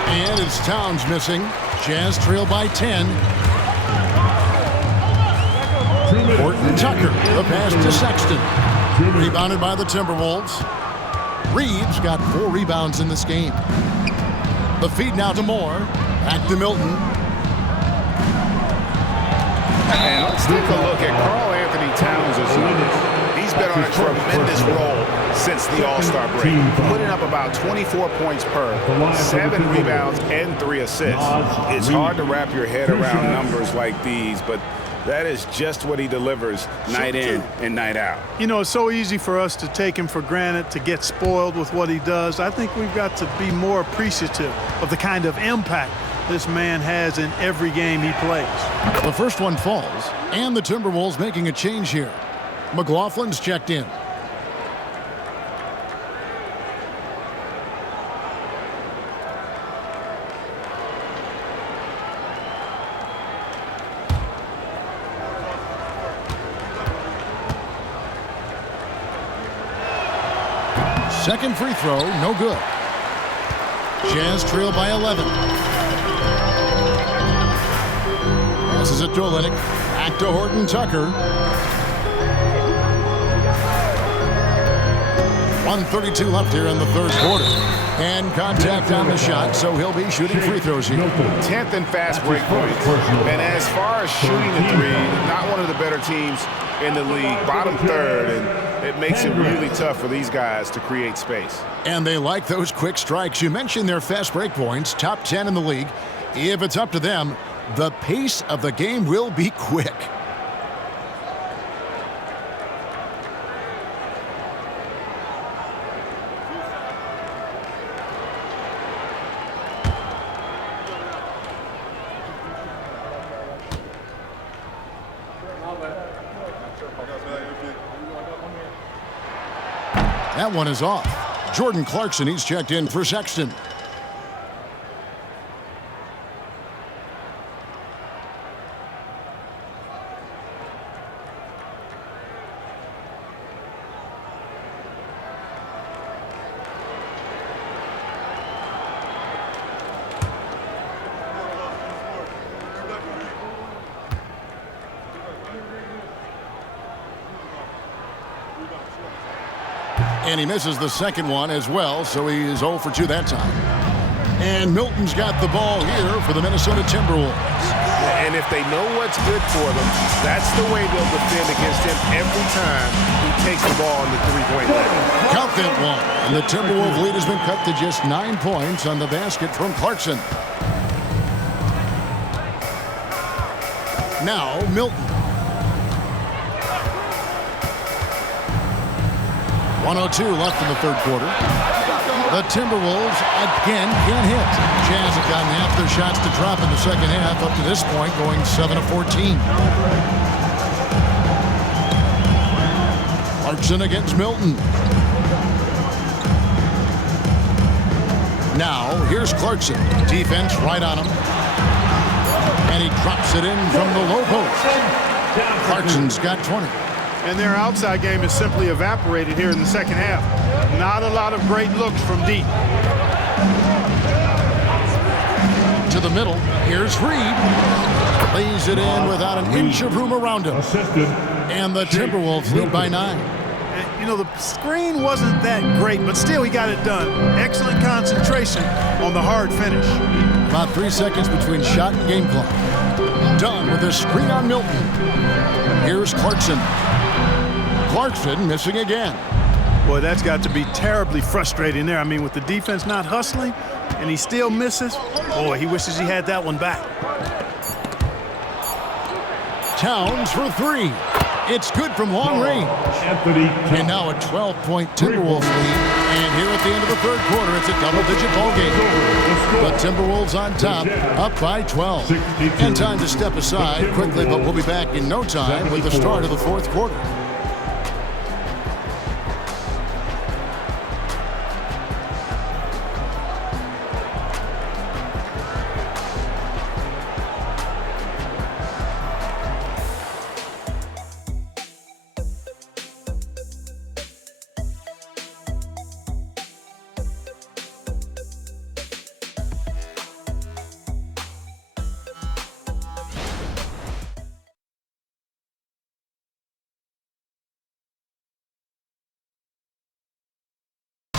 And it's Towns missing. Jazz trail by 10. Horton Tucker, the pass to Sexton. Rebounded by the Timberwolves. Reeves got 4 rebounds in this game. The feed now to Moore. Back to Milton. And let's take a look at Karl Anthony Towns' numbers. He's been on a tremendous roll since the All-Star break, putting up about 24 points per, 7 rebounds, and 3 assists. It's hard to wrap your head around numbers like these, but that is just what he delivers night in and night out. You know, it's so easy for us to take him for granted, to get spoiled with what he does. I think we've got to be more appreciative of the kind of impact this man has in every game he plays. The first one falls, and the Timberwolves making a change here. McLaughlin's checked in. Second free throw, no good. Jazz trail by 11. Passes it to Olynyk. Back to Horton Tucker. 1:32 left here in the third quarter. And contact on the shot, so he'll be shooting free throws here. 10th in fast break points. And as far as shooting the three, not one of the better teams in the league. Bottom third, and it makes it really tough for these guys to create space. And they like those quick strikes. You mentioned their fast break points, top 10 in the league. If it's up to them, the pace of the game will be quick. That one is off. Jordan Clarkson, he's checked in for Sexton. And he misses the second one as well, so he is 0 for 2 that time. And Milton's got the ball here for the Minnesota Timberwolves. And if they know what's good for them, that's the way they'll defend against him every time he takes the ball in the three-point line. Count that one. And the Timberwolves lead has been cut to just 9 points on the basket from Clarkson. Now, Milton. 1:02 left in the third quarter. The Timberwolves again can't hit. Jazz have gotten half their shots to drop in the second half up to this point, going 7 of 14. Clarkson against Milton. Now, here's Clarkson. Defense right on him. And he drops it in from the low post. Clarkson's got 20. And their outside game is simply evaporated here in the second half. Not a lot of great looks from deep. To the middle. Here's Reed. Lays it in without an inch of room around him. And the Timberwolves lead by 9. And, you know, the screen wasn't that great, but still he got it done. Excellent concentration on the hard finish. About 3 seconds between shot and game clock. Done with a screen on Milton. Here's Clarkson. Clarkson missing again. Boy, that's got to be terribly frustrating there. I mean, with the defense not hustling and he still misses, boy, he wishes he had that one back. Towns for three. It's good from long range. And now a 12-point Timberwolves lead. And here at the end of the third quarter, it's a double-digit ball game. The Timberwolves on top, up by 12. And time to step aside quickly, but we'll be back in no time with the start of the fourth quarter.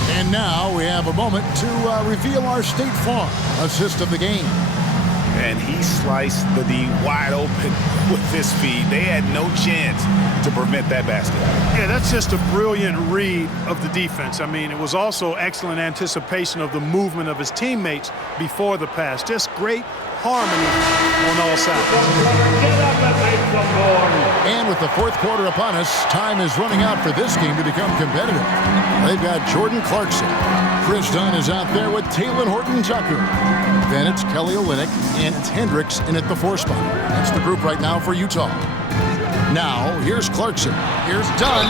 And now we have a moment to reveal our State Farm assist of the game. And he sliced the D wide open with his feed. They had no chance to prevent that basket. Yeah, that's just a brilliant read of the defense. I mean, it was also excellent anticipation of the movement of his teammates before the pass. Just great harmony on all sides. And with the fourth quarter upon us, time is running out for this game to become competitive. They've got Jordan Clarkson. Chris Dunn is out there with Taylor Horton-Tucker. Then it's Kelly Olynyk, and it's Hendricks in at the 4 spot. That's the group right now for Utah. Now, here's Clarkson. Here's Dunn.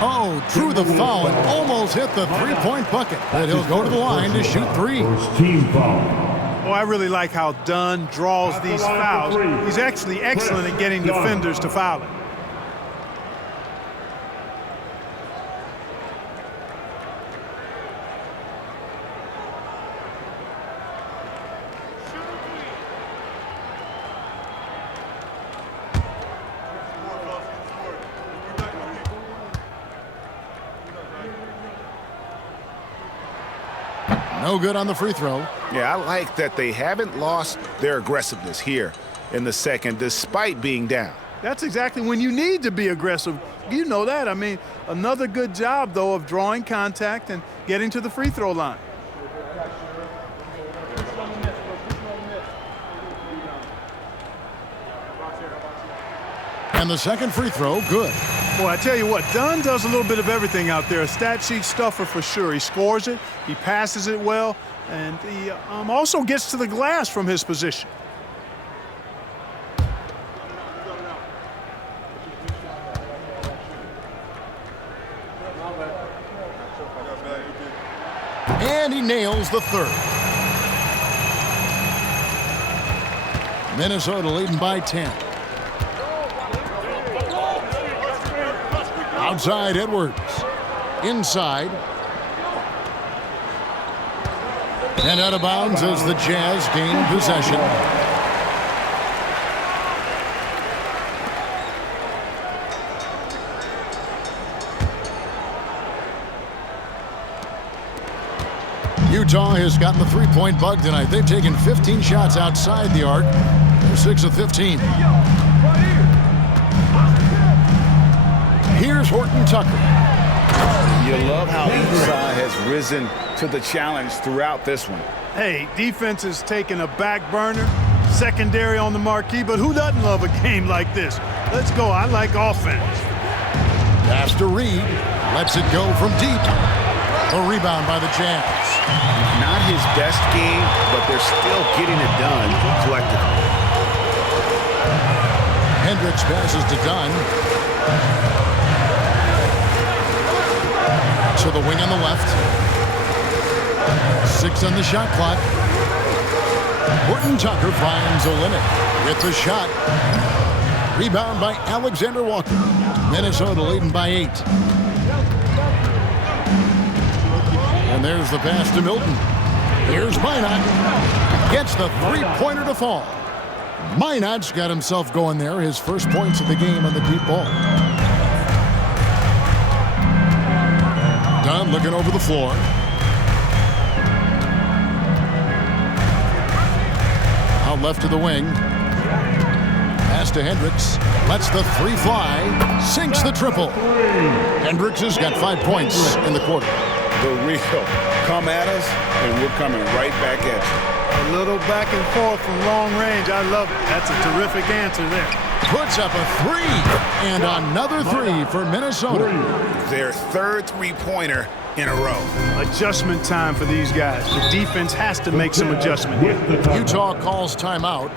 Oh, drew the foul and almost hit the three-point bucket. But he'll go to the line to shoot three. Team foul. Oh, I really like how Dunn draws these fouls. He's actually excellent at getting defenders to foul him. No good on the free throw. Yeah, I like that they haven't lost their aggressiveness here in the second, despite being down. That's exactly when you need to be aggressive. You know that. I mean, another good job, though, of drawing contact and getting to the free throw line. And the second free throw, good. Boy, I tell you what, Dunn does a little bit of everything out there. A stat sheet stuffer for sure. He scores it, he passes it well, and he also gets to the glass from his position. And he nails the third. Minnesota leading by 10. Outside Edwards. Inside. And out of bounds as the Jazz gain possession. Utah has gotten the three-point bug tonight. They've taken 15 shots outside the arc. They're 6 of 15. Here's Horton-Tucker. You love how each side has risen to the challenge throughout this one. Hey, defense is taking a back burner, secondary on the marquee, but who doesn't love a game like this? Let's go. I like offense. Pass to Reed. Lets it go from deep. A rebound by the Jazz. Not his best game, but they're still getting it done collectively. Hendricks passes to Dunn. To the wing on the left. 6 on the shot clock. Horton-Tucker finds Olynyk with the shot. Rebound by Alexander Walker. Minnesota leading by 8. And there's the pass to Milton. Here's Minot. Gets the three-pointer to fall. Minot's got himself going there. His first points of the game on the deep ball. Dunn looking over the floor. Out left to the wing. Pass to Hendricks. Lets the three fly. Sinks the triple. Hendricks has got 5 points in the quarter. The real. Come at us, and we're coming right back at you. A little back and forth from long range. I love it. That's a terrific answer there. Puts up a three. And another three for Minnesota. Their third three-pointer in a row. Adjustment time for these guys. The defense has to make some adjustment here. Utah calls timeout.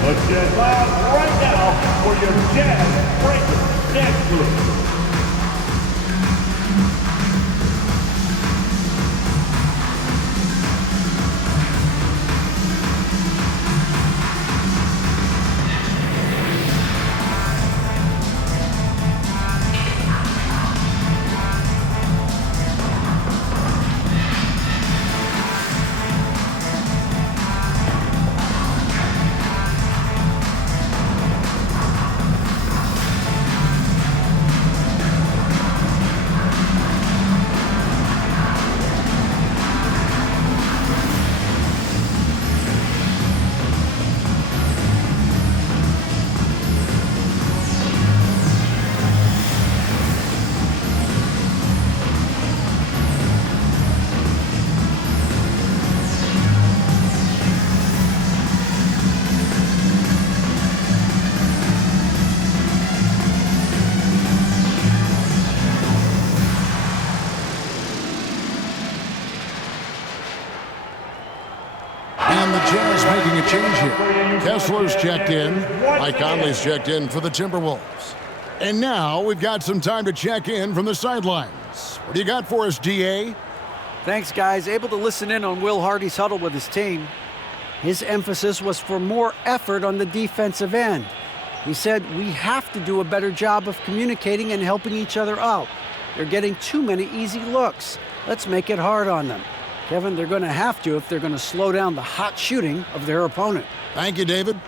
Let's get loud right now for your Jazz Breaker dance group. Jazz making a change here. Kessler's checked in. Mike Conley's checked in for the Timberwolves. And now we've got some time to check in from the sidelines. What do you got for us, DA? Thanks, guys. Able to listen in on Will Hardy's huddle with his team. His emphasis was for more effort on the defensive end. He said, we have to do a better job of communicating and helping each other out. They're getting too many easy looks. Let's make it hard on them. Kevin, they're going to have to if they're going to slow down the hot shooting of their opponent. Thank you, David.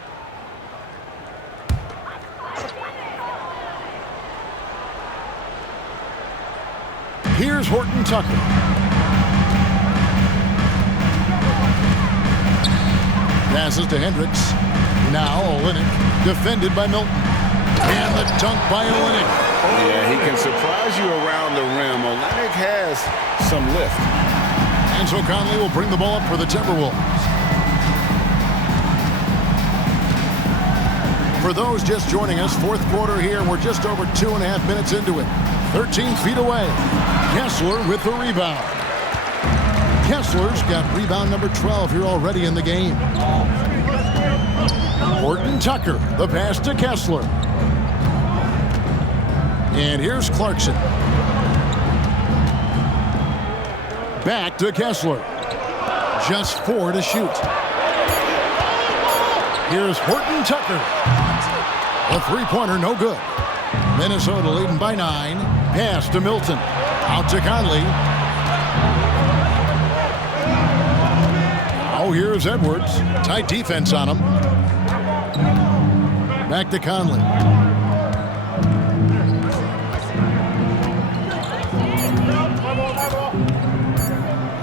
Here's Horton Tucker. Passes to Hendricks. Now Olynyk, defended by Milton. And the dunk by Olynyk. Yeah, he can surprise you around the rim. Olynyk has some lift. And so Conley will bring the ball up for the Timberwolves. For those just joining us, fourth quarter here. We're just over 2.5 minutes into it. 13 feet away. Kessler with the rebound. Kessler's got rebound number 12 here already in the game. Horton Tucker, the pass to Kessler. And here's Clarkson. Back to Kessler. Just 4 to shoot. Here's Horton Tucker. A three-pointer, no good. Minnesota leading by 9. Pass to Milton. Out to Conley. Now here's Edwards. Tight defense on him. Back to Conley.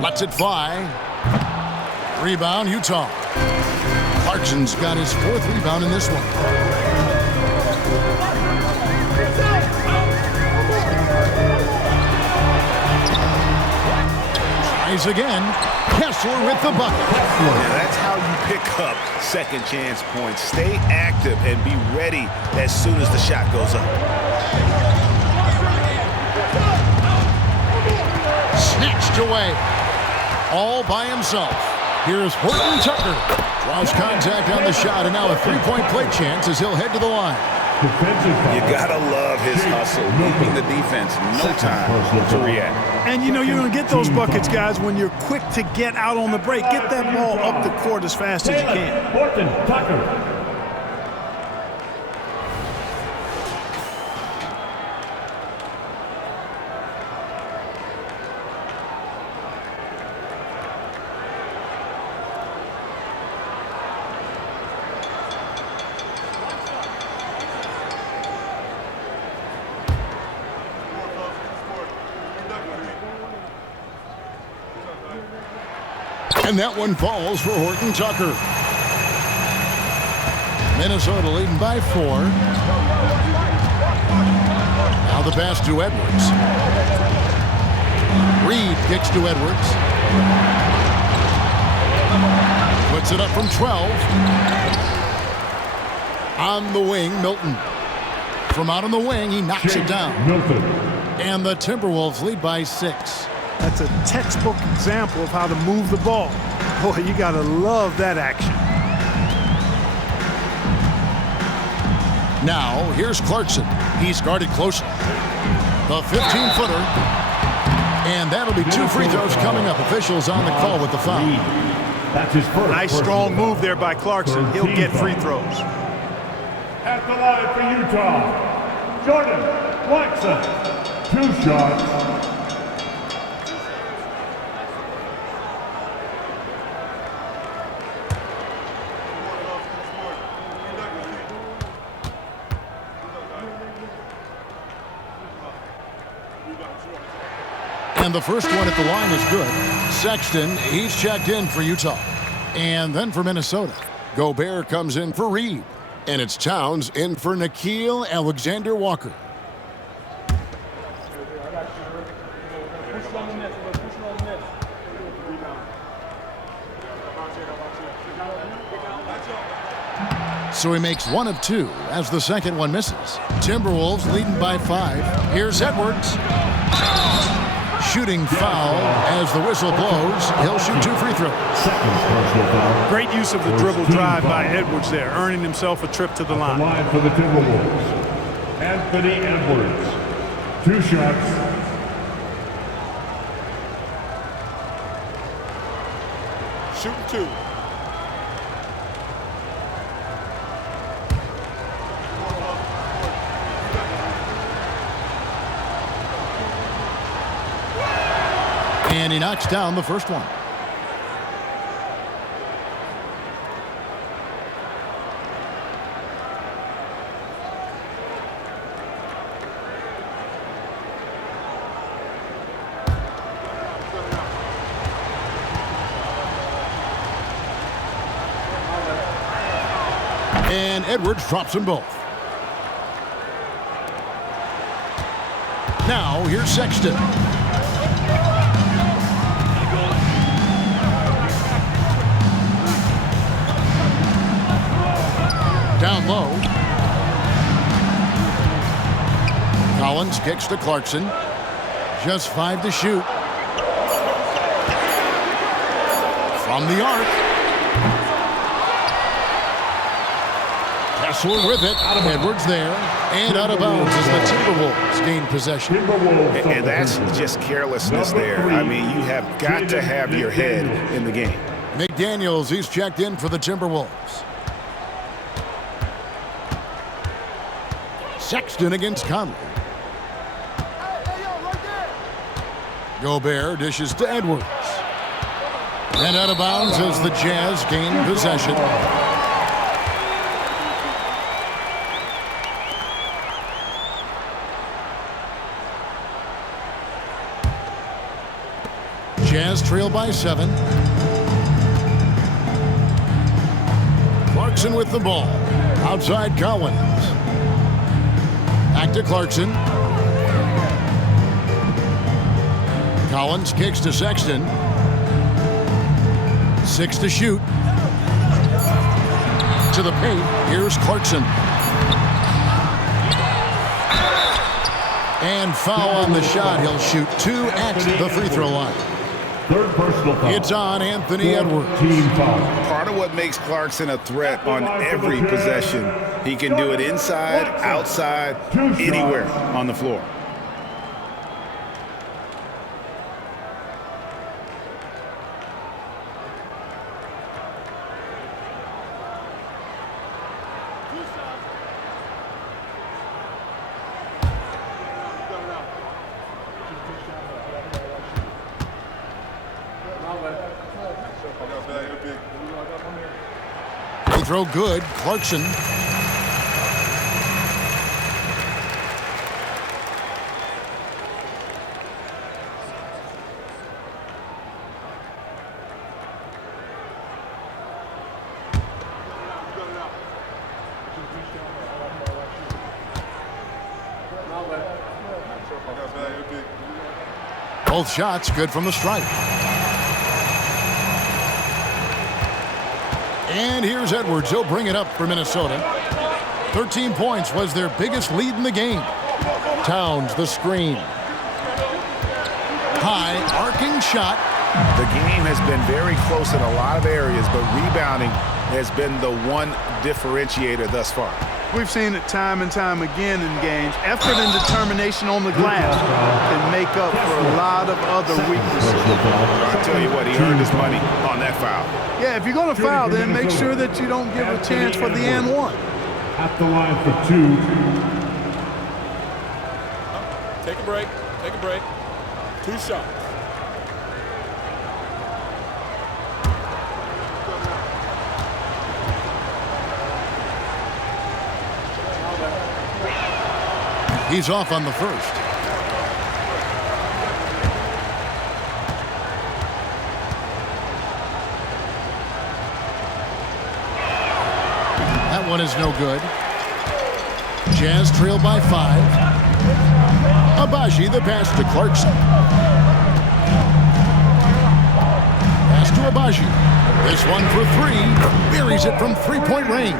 Lets it fly. Rebound, Utah. Clarkson's got his 4th rebound in this one. Tries again. Kessler with the bucket. Yeah, that's how you pick up second chance points. Stay active and be ready as soon as the shot goes up. Snatched away. All by himself. Here's Horton Tucker. Draws contact on the shot, and now a three-point play chance as he'll head to the line. You gotta love his hustle, leaving the defense no time to react. And you know you're going to get those buckets, guys, when you're quick to get out on the break. Get that ball up the court as fast as you can. Horton Tucker. And that one falls for Horton Tucker. Minnesota leading by 4. Now the pass to Edwards. Reed kicks to Edwards. Puts it up from 12. On the wing, Milton. From out on the wing, he knocks it down. Milton. And the Timberwolves lead by 6. That's a textbook example of how to move the ball. Boy, you got to love that action. Now, here's Clarkson. He's guarded closely. The 15-footer. And that'll be 2 free throws coming up. Officials on the call with the foul. That's his first. Nice strong move there by Clarkson. He'll get free throws. At the line for Utah, Jordan Clarkson. 2 shots. And the first one at the line is good. Sexton, he's checked in for Utah. And then for Minnesota, Gobert comes in for Reed. And it's Towns in for Nickeil Alexander-Walker. So he makes 1 of 2 as the second one misses. Timberwolves leading by 5. Here's Edwards. Shooting foul as the whistle blows. He'll shoot 2 free throws. Great use of the dribble drive by Edwards there, earning himself a trip to the line. Line for the Timberwolves, Anthony Edwards. 2 shots. Shooting 2. And he knocks down the first one. And Edwards drops them both. Now here's Sexton. Down low. Collins kicks to Clarkson. Just 5 to shoot. From the arc. Kessler with it. Edwards there. And out of bounds as the Timberwolves gain possession. And that's just carelessness there. I mean, you have got to have your head in the game. McDaniels, he's checked in for the Timberwolves. Sexton against Conley. Gobert dishes to Edwards. And out of bounds as the Jazz gain possession. Jazz trail by 7. Clarkson with the ball. Outside Collins. Back to Clarkson. Collins kicks to Sexton. 6 to shoot. To the paint. Here's Clarkson. And foul on the shot. He'll shoot 2 at the free throw line. Third personal foul. It's on Anthony Edwards. Team foul. Part of what makes Clarkson a threat on every possession, he can do it inside, outside, anywhere on the floor. Throw good. Clarkson. Both shots good from the stripe. And here's Edwards. He'll bring it up for Minnesota. 13 points was their biggest lead in the game. Towns, the screen. High, arcing shot. The game has been very close in a lot of areas, but rebounding has been the one differentiator thus far. We've seen it time and time again in games. Effort and determination on the glass can make up for a lot of other weaknesses. I'll tell you what, he earned his money on that foul. Yeah, if you're going to foul, then make sure that you don't give a chance for the and one. At the line for 2. Take a break. Take a break. 2 shots. He's off on the first. That one is no good. Jazz trail by 5. Abaji, the pass to Clarkson. Pass to Abaji. This one for 3. Buries it from 3-point range.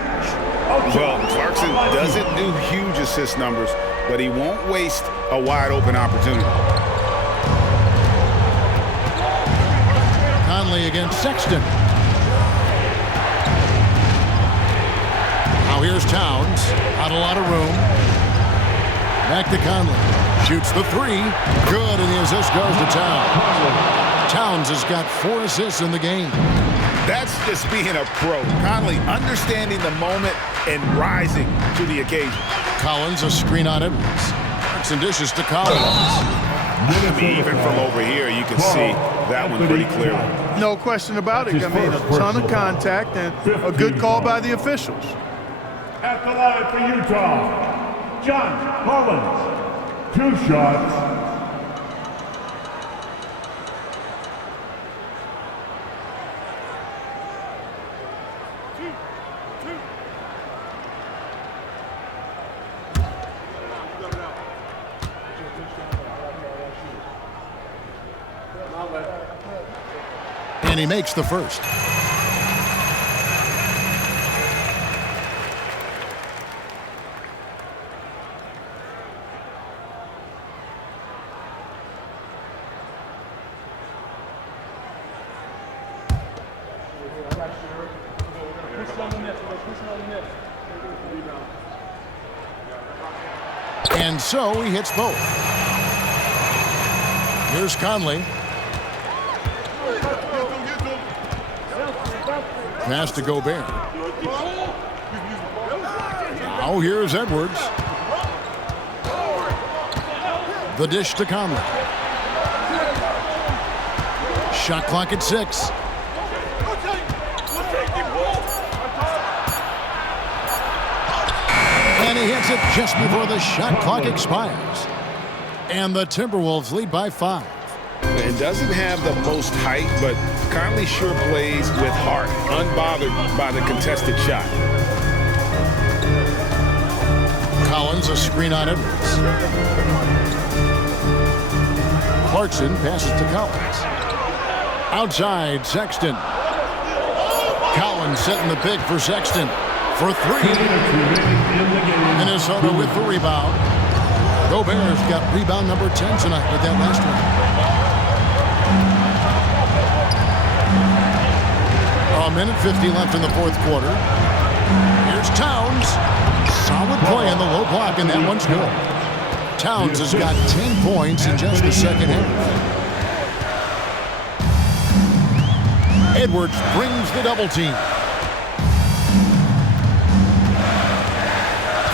Well, Clarkson doesn't do huge assist numbers, but he won't waste a wide open opportunity. Conley against Sexton. Now here's Towns. Not a lot of room. Back to Conley. Shoots the 3. Good, and the assist goes to Towns. Towns has got 4 assists in the game. That's just being a pro. Conley understanding the moment and rising to the occasion. Collins, a screen on Edwards. Clarkson dishes to Collins. I mean, even from over here, you can see that one pretty clearly. No question about it. I mean, a ton of contact and a good call by the officials. At the line for Utah, John Collins. 2 shots. And he makes the first. And so he hits both. Here's Conley. Pass to Gobert. Now here's Edwards. The dish to Conley. Shot clock at 6. And he hits it just before the shot clock expires. And the Timberwolves lead by 5. And doesn't have the most height, but Conley sure plays with heart, unbothered by the contested shot. Collins, a screen on Edwards. Clarkson passes to Collins. Outside, Sexton. Collins setting the pick for Sexton for 3. Minnesota with the rebound. Gobert's got rebound number 10 tonight with that last one. A minute 50 left in the 4th quarter. Here's Towns. Solid play on the low block, and that one's good. Towns has got 10 points in just the second half. Edwards brings the double team.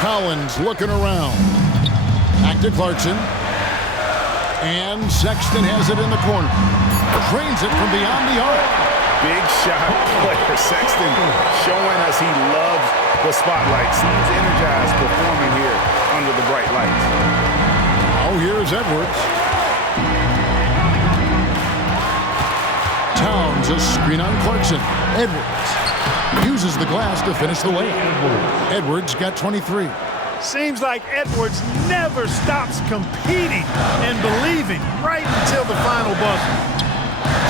Collins looking around. Back to Clarkson. And Sexton has it in the corner. Drains it from beyond the arc. Big shot player. Sexton showing us he loves the spotlight. Seems energized performing here under the bright lights. Oh, here's Edwards. Towns, a screen on Clarkson. Edwards uses the glass to finish the layup. Edwards got 23. Seems like Edwards never stops competing and believing right until the final buzzer.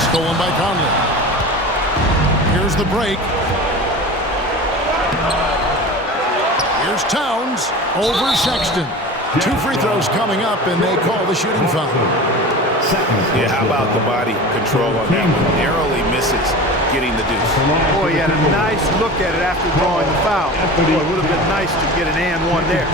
Stolen by Conley. Here's the break. Here's Towns over Sexton. 2 free throws coming up, and they call the shooting foul. Yeah, how about the body control on that one? Narrowly misses getting the deuce. Boy, he had a nice look at it after drawing the foul. Boy, it would have been nice to get an and one there.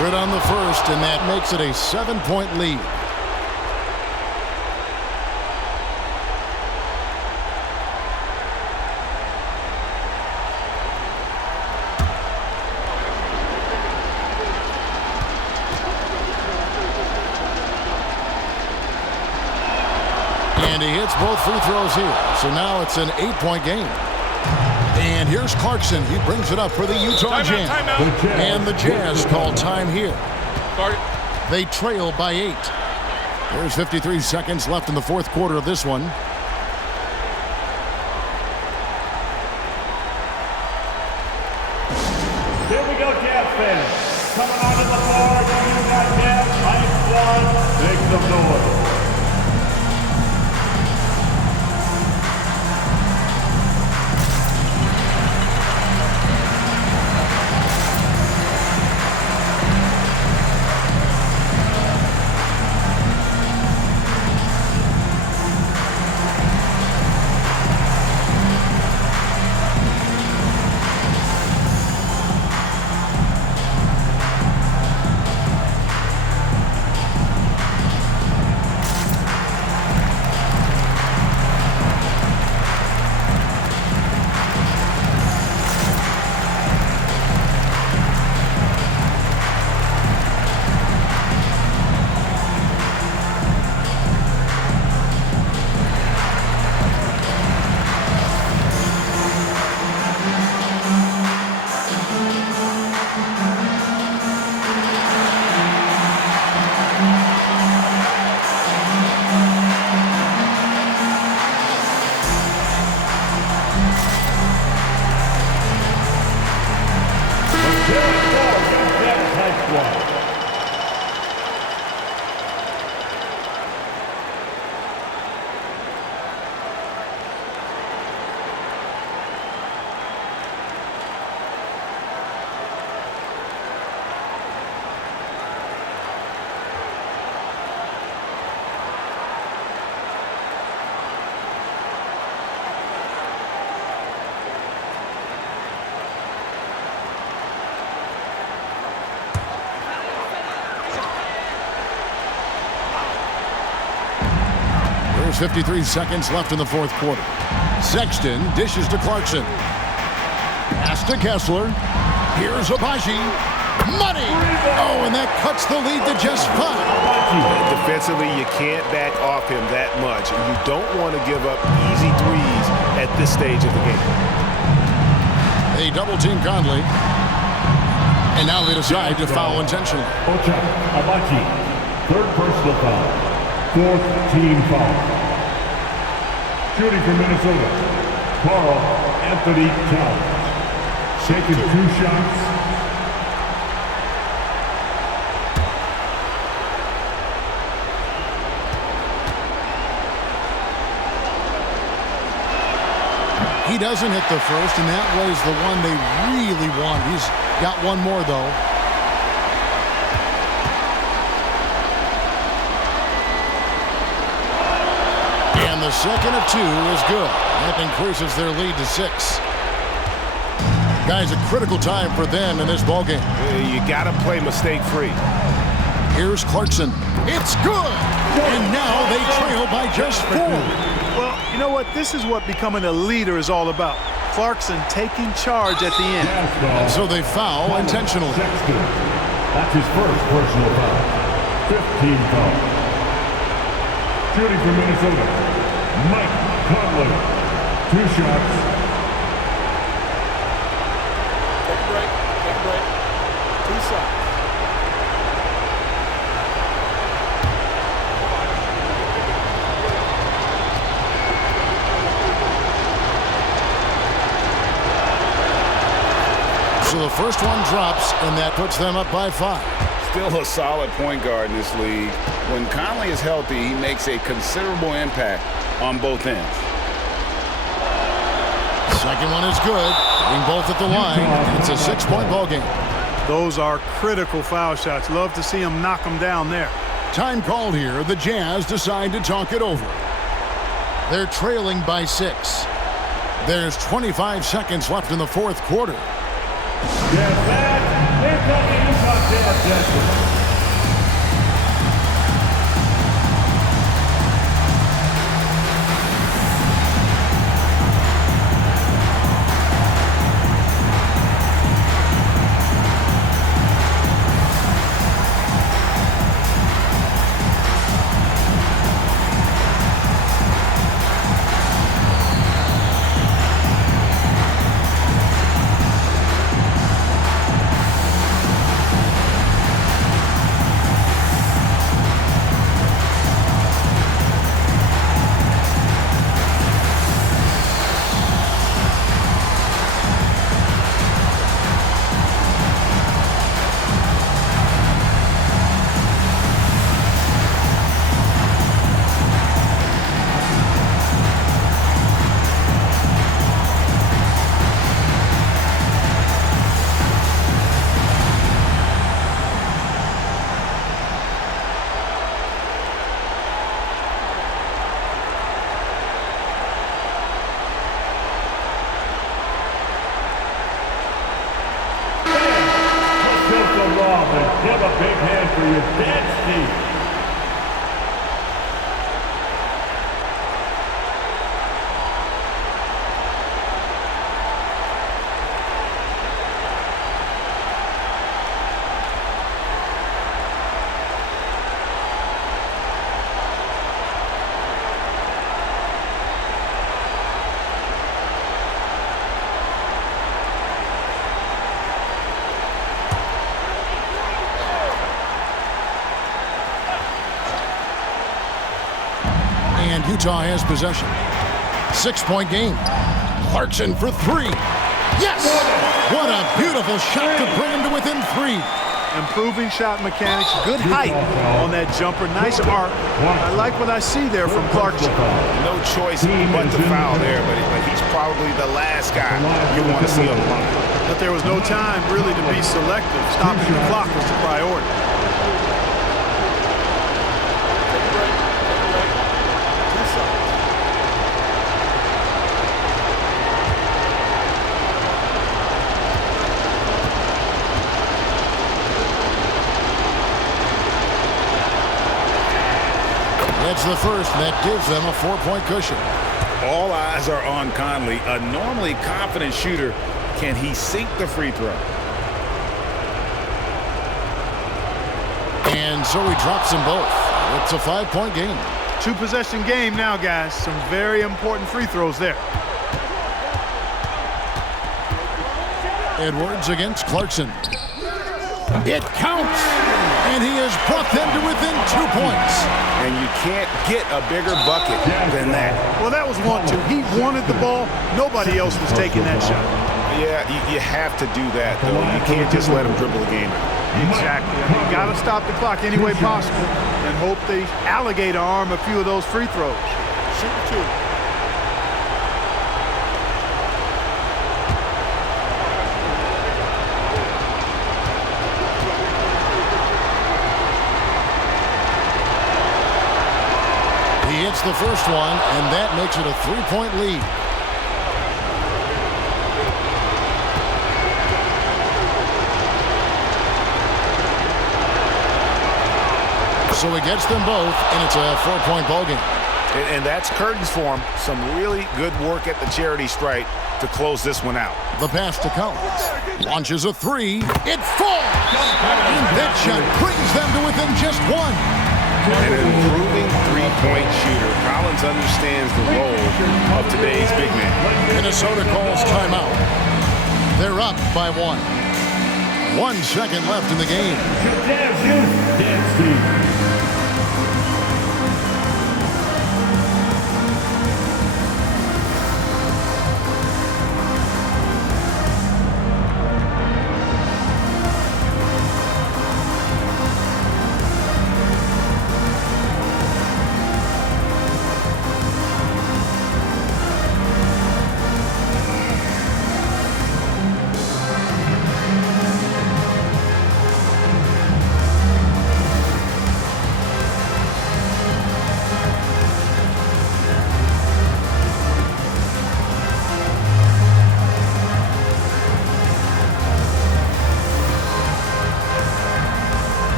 Good on the first, and that makes it a 7-point lead. And he hits both free throws here. So now it's an 8-point game. And here's Clarkson. He brings it up for the Utah Jazz. And the Jazz call time here. They trail by 8. There's 53 seconds left in the fourth quarter of this one. Here we go, Jazz fans. Coming onto the floor, Utah Jazz, Mike 1, make some noise. There's 53 seconds left in the fourth quarter. Sexton dishes to Clarkson. Pass to Kessler. Here's Abaji. Money! Oh, and that cuts the lead to just 5. Defensively, you can't back off him that much. And you don't want to give up easy threes at this stage of the game. They double-team Conley. And now they decide to foul intentionally. Abaji, third personal foul. Fourth team foul. Shooting for Minnesota, Carl Anthony Towns. Taking 2 shots. He doesn't hit the first, and that was the one they really want. He's got one more, though. And the second of 2 is good. That increases their lead to 6. Guys, a critical time for them in this ballgame. You got to play mistake-free. Here's Clarkson. It's good! And now they trail by just 4. Well, you know what? This is what becoming a leader is all about. Clarkson taking charge at the end. And so they foul intentionally. That's his first personal foul. 15 foul. Shooting for Minnesota, Mike Conley. 2 shots. Take a break. 2 shots. first one drops, and that puts them up by 5. Still a solid point guard in this league. When Conley is healthy, he makes a considerable impact on both ends. Second one is good. Getting both at the line. It's a 6-point ball game. Those are critical foul shots. Love to see him knock them down there. Time called here. The Jazz decide to talk it over. They're trailing by 6. There's 25 seconds left in the fourth quarter. Yes, that is the Utah Jazz. Give a big hand for your dance team. And Utah has possession. 6-point game. Clarkson for 3. Yes! What a beautiful shot to bring him to within 3. Improving shot mechanics, good height on that jumper, nice arc. I like what I see there from Clarkson. No choice but to foul there, but he's probably the last guy you want to see on the line. But there was no time really to be selective. Stopping the clock was the priority. That's the first, and that gives them a 4-point cushion. All eyes are on Conley, a normally confident shooter. Can he sink the free throw? And so he drops them both. It's a 5-point game. 2-possession game now, guys. Some very important free throws there. Edwards against Clarkson. It counts! And he has brought them to within 2 points. And you can't get a bigger bucket than that. Well, that was 1-2. He wanted the ball. Nobody else was taking that shot. Yeah, you have to do that, though. You can't just let him dribble the game out. Exactly. You got to stop the clock any way possible and hope they alligator arm a few of those free throws. Shoot 2. He hits the first one, and that makes it a 3-point lead. So he gets them both, and it's a 4-point ball game. And that's curtains for him. Some really good work at the charity stripe to close this one out. The pass to Collins. Launches a 3. It falls! And that shot brings them to within just 1. An improving three-point shooter. Collins understands the role of today's big man. Minnesota calls timeout. They're up by 1. 1 second left in the game.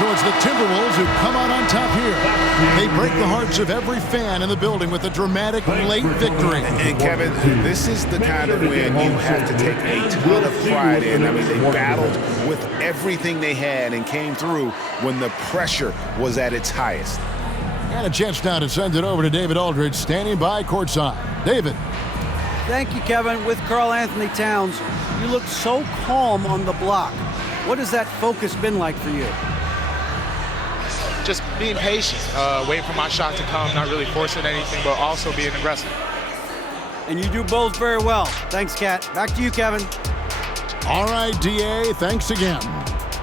So it's the Timberwolves who come out on top here. They break the hearts of every fan in the building with a dramatic late victory. And Kevin, this is the kind of win you have to take a ton of pride in. I mean, they battled with everything they had and came through when the pressure was at its highest. And a chance now to send it over to David Aldridge, standing by courtside. David. Thank you, Kevin. With Karl Anthony Towns, you look so calm on the block. What has that focus been like for you? Just being patient, waiting for my shot to come, not really forcing anything, but also being aggressive. And you do both very well. Thanks, Kat. Back to you, Kevin. All right, DA, thanks again.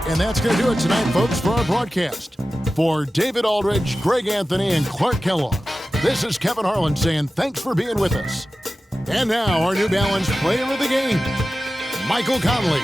And that's going to do it tonight, folks, for our broadcast. For David Aldridge, Greg Anthony, and Clark Kellogg, this is Kevin Harlan saying thanks for being with us. And now, our New Balance player of the game, Michael Conley.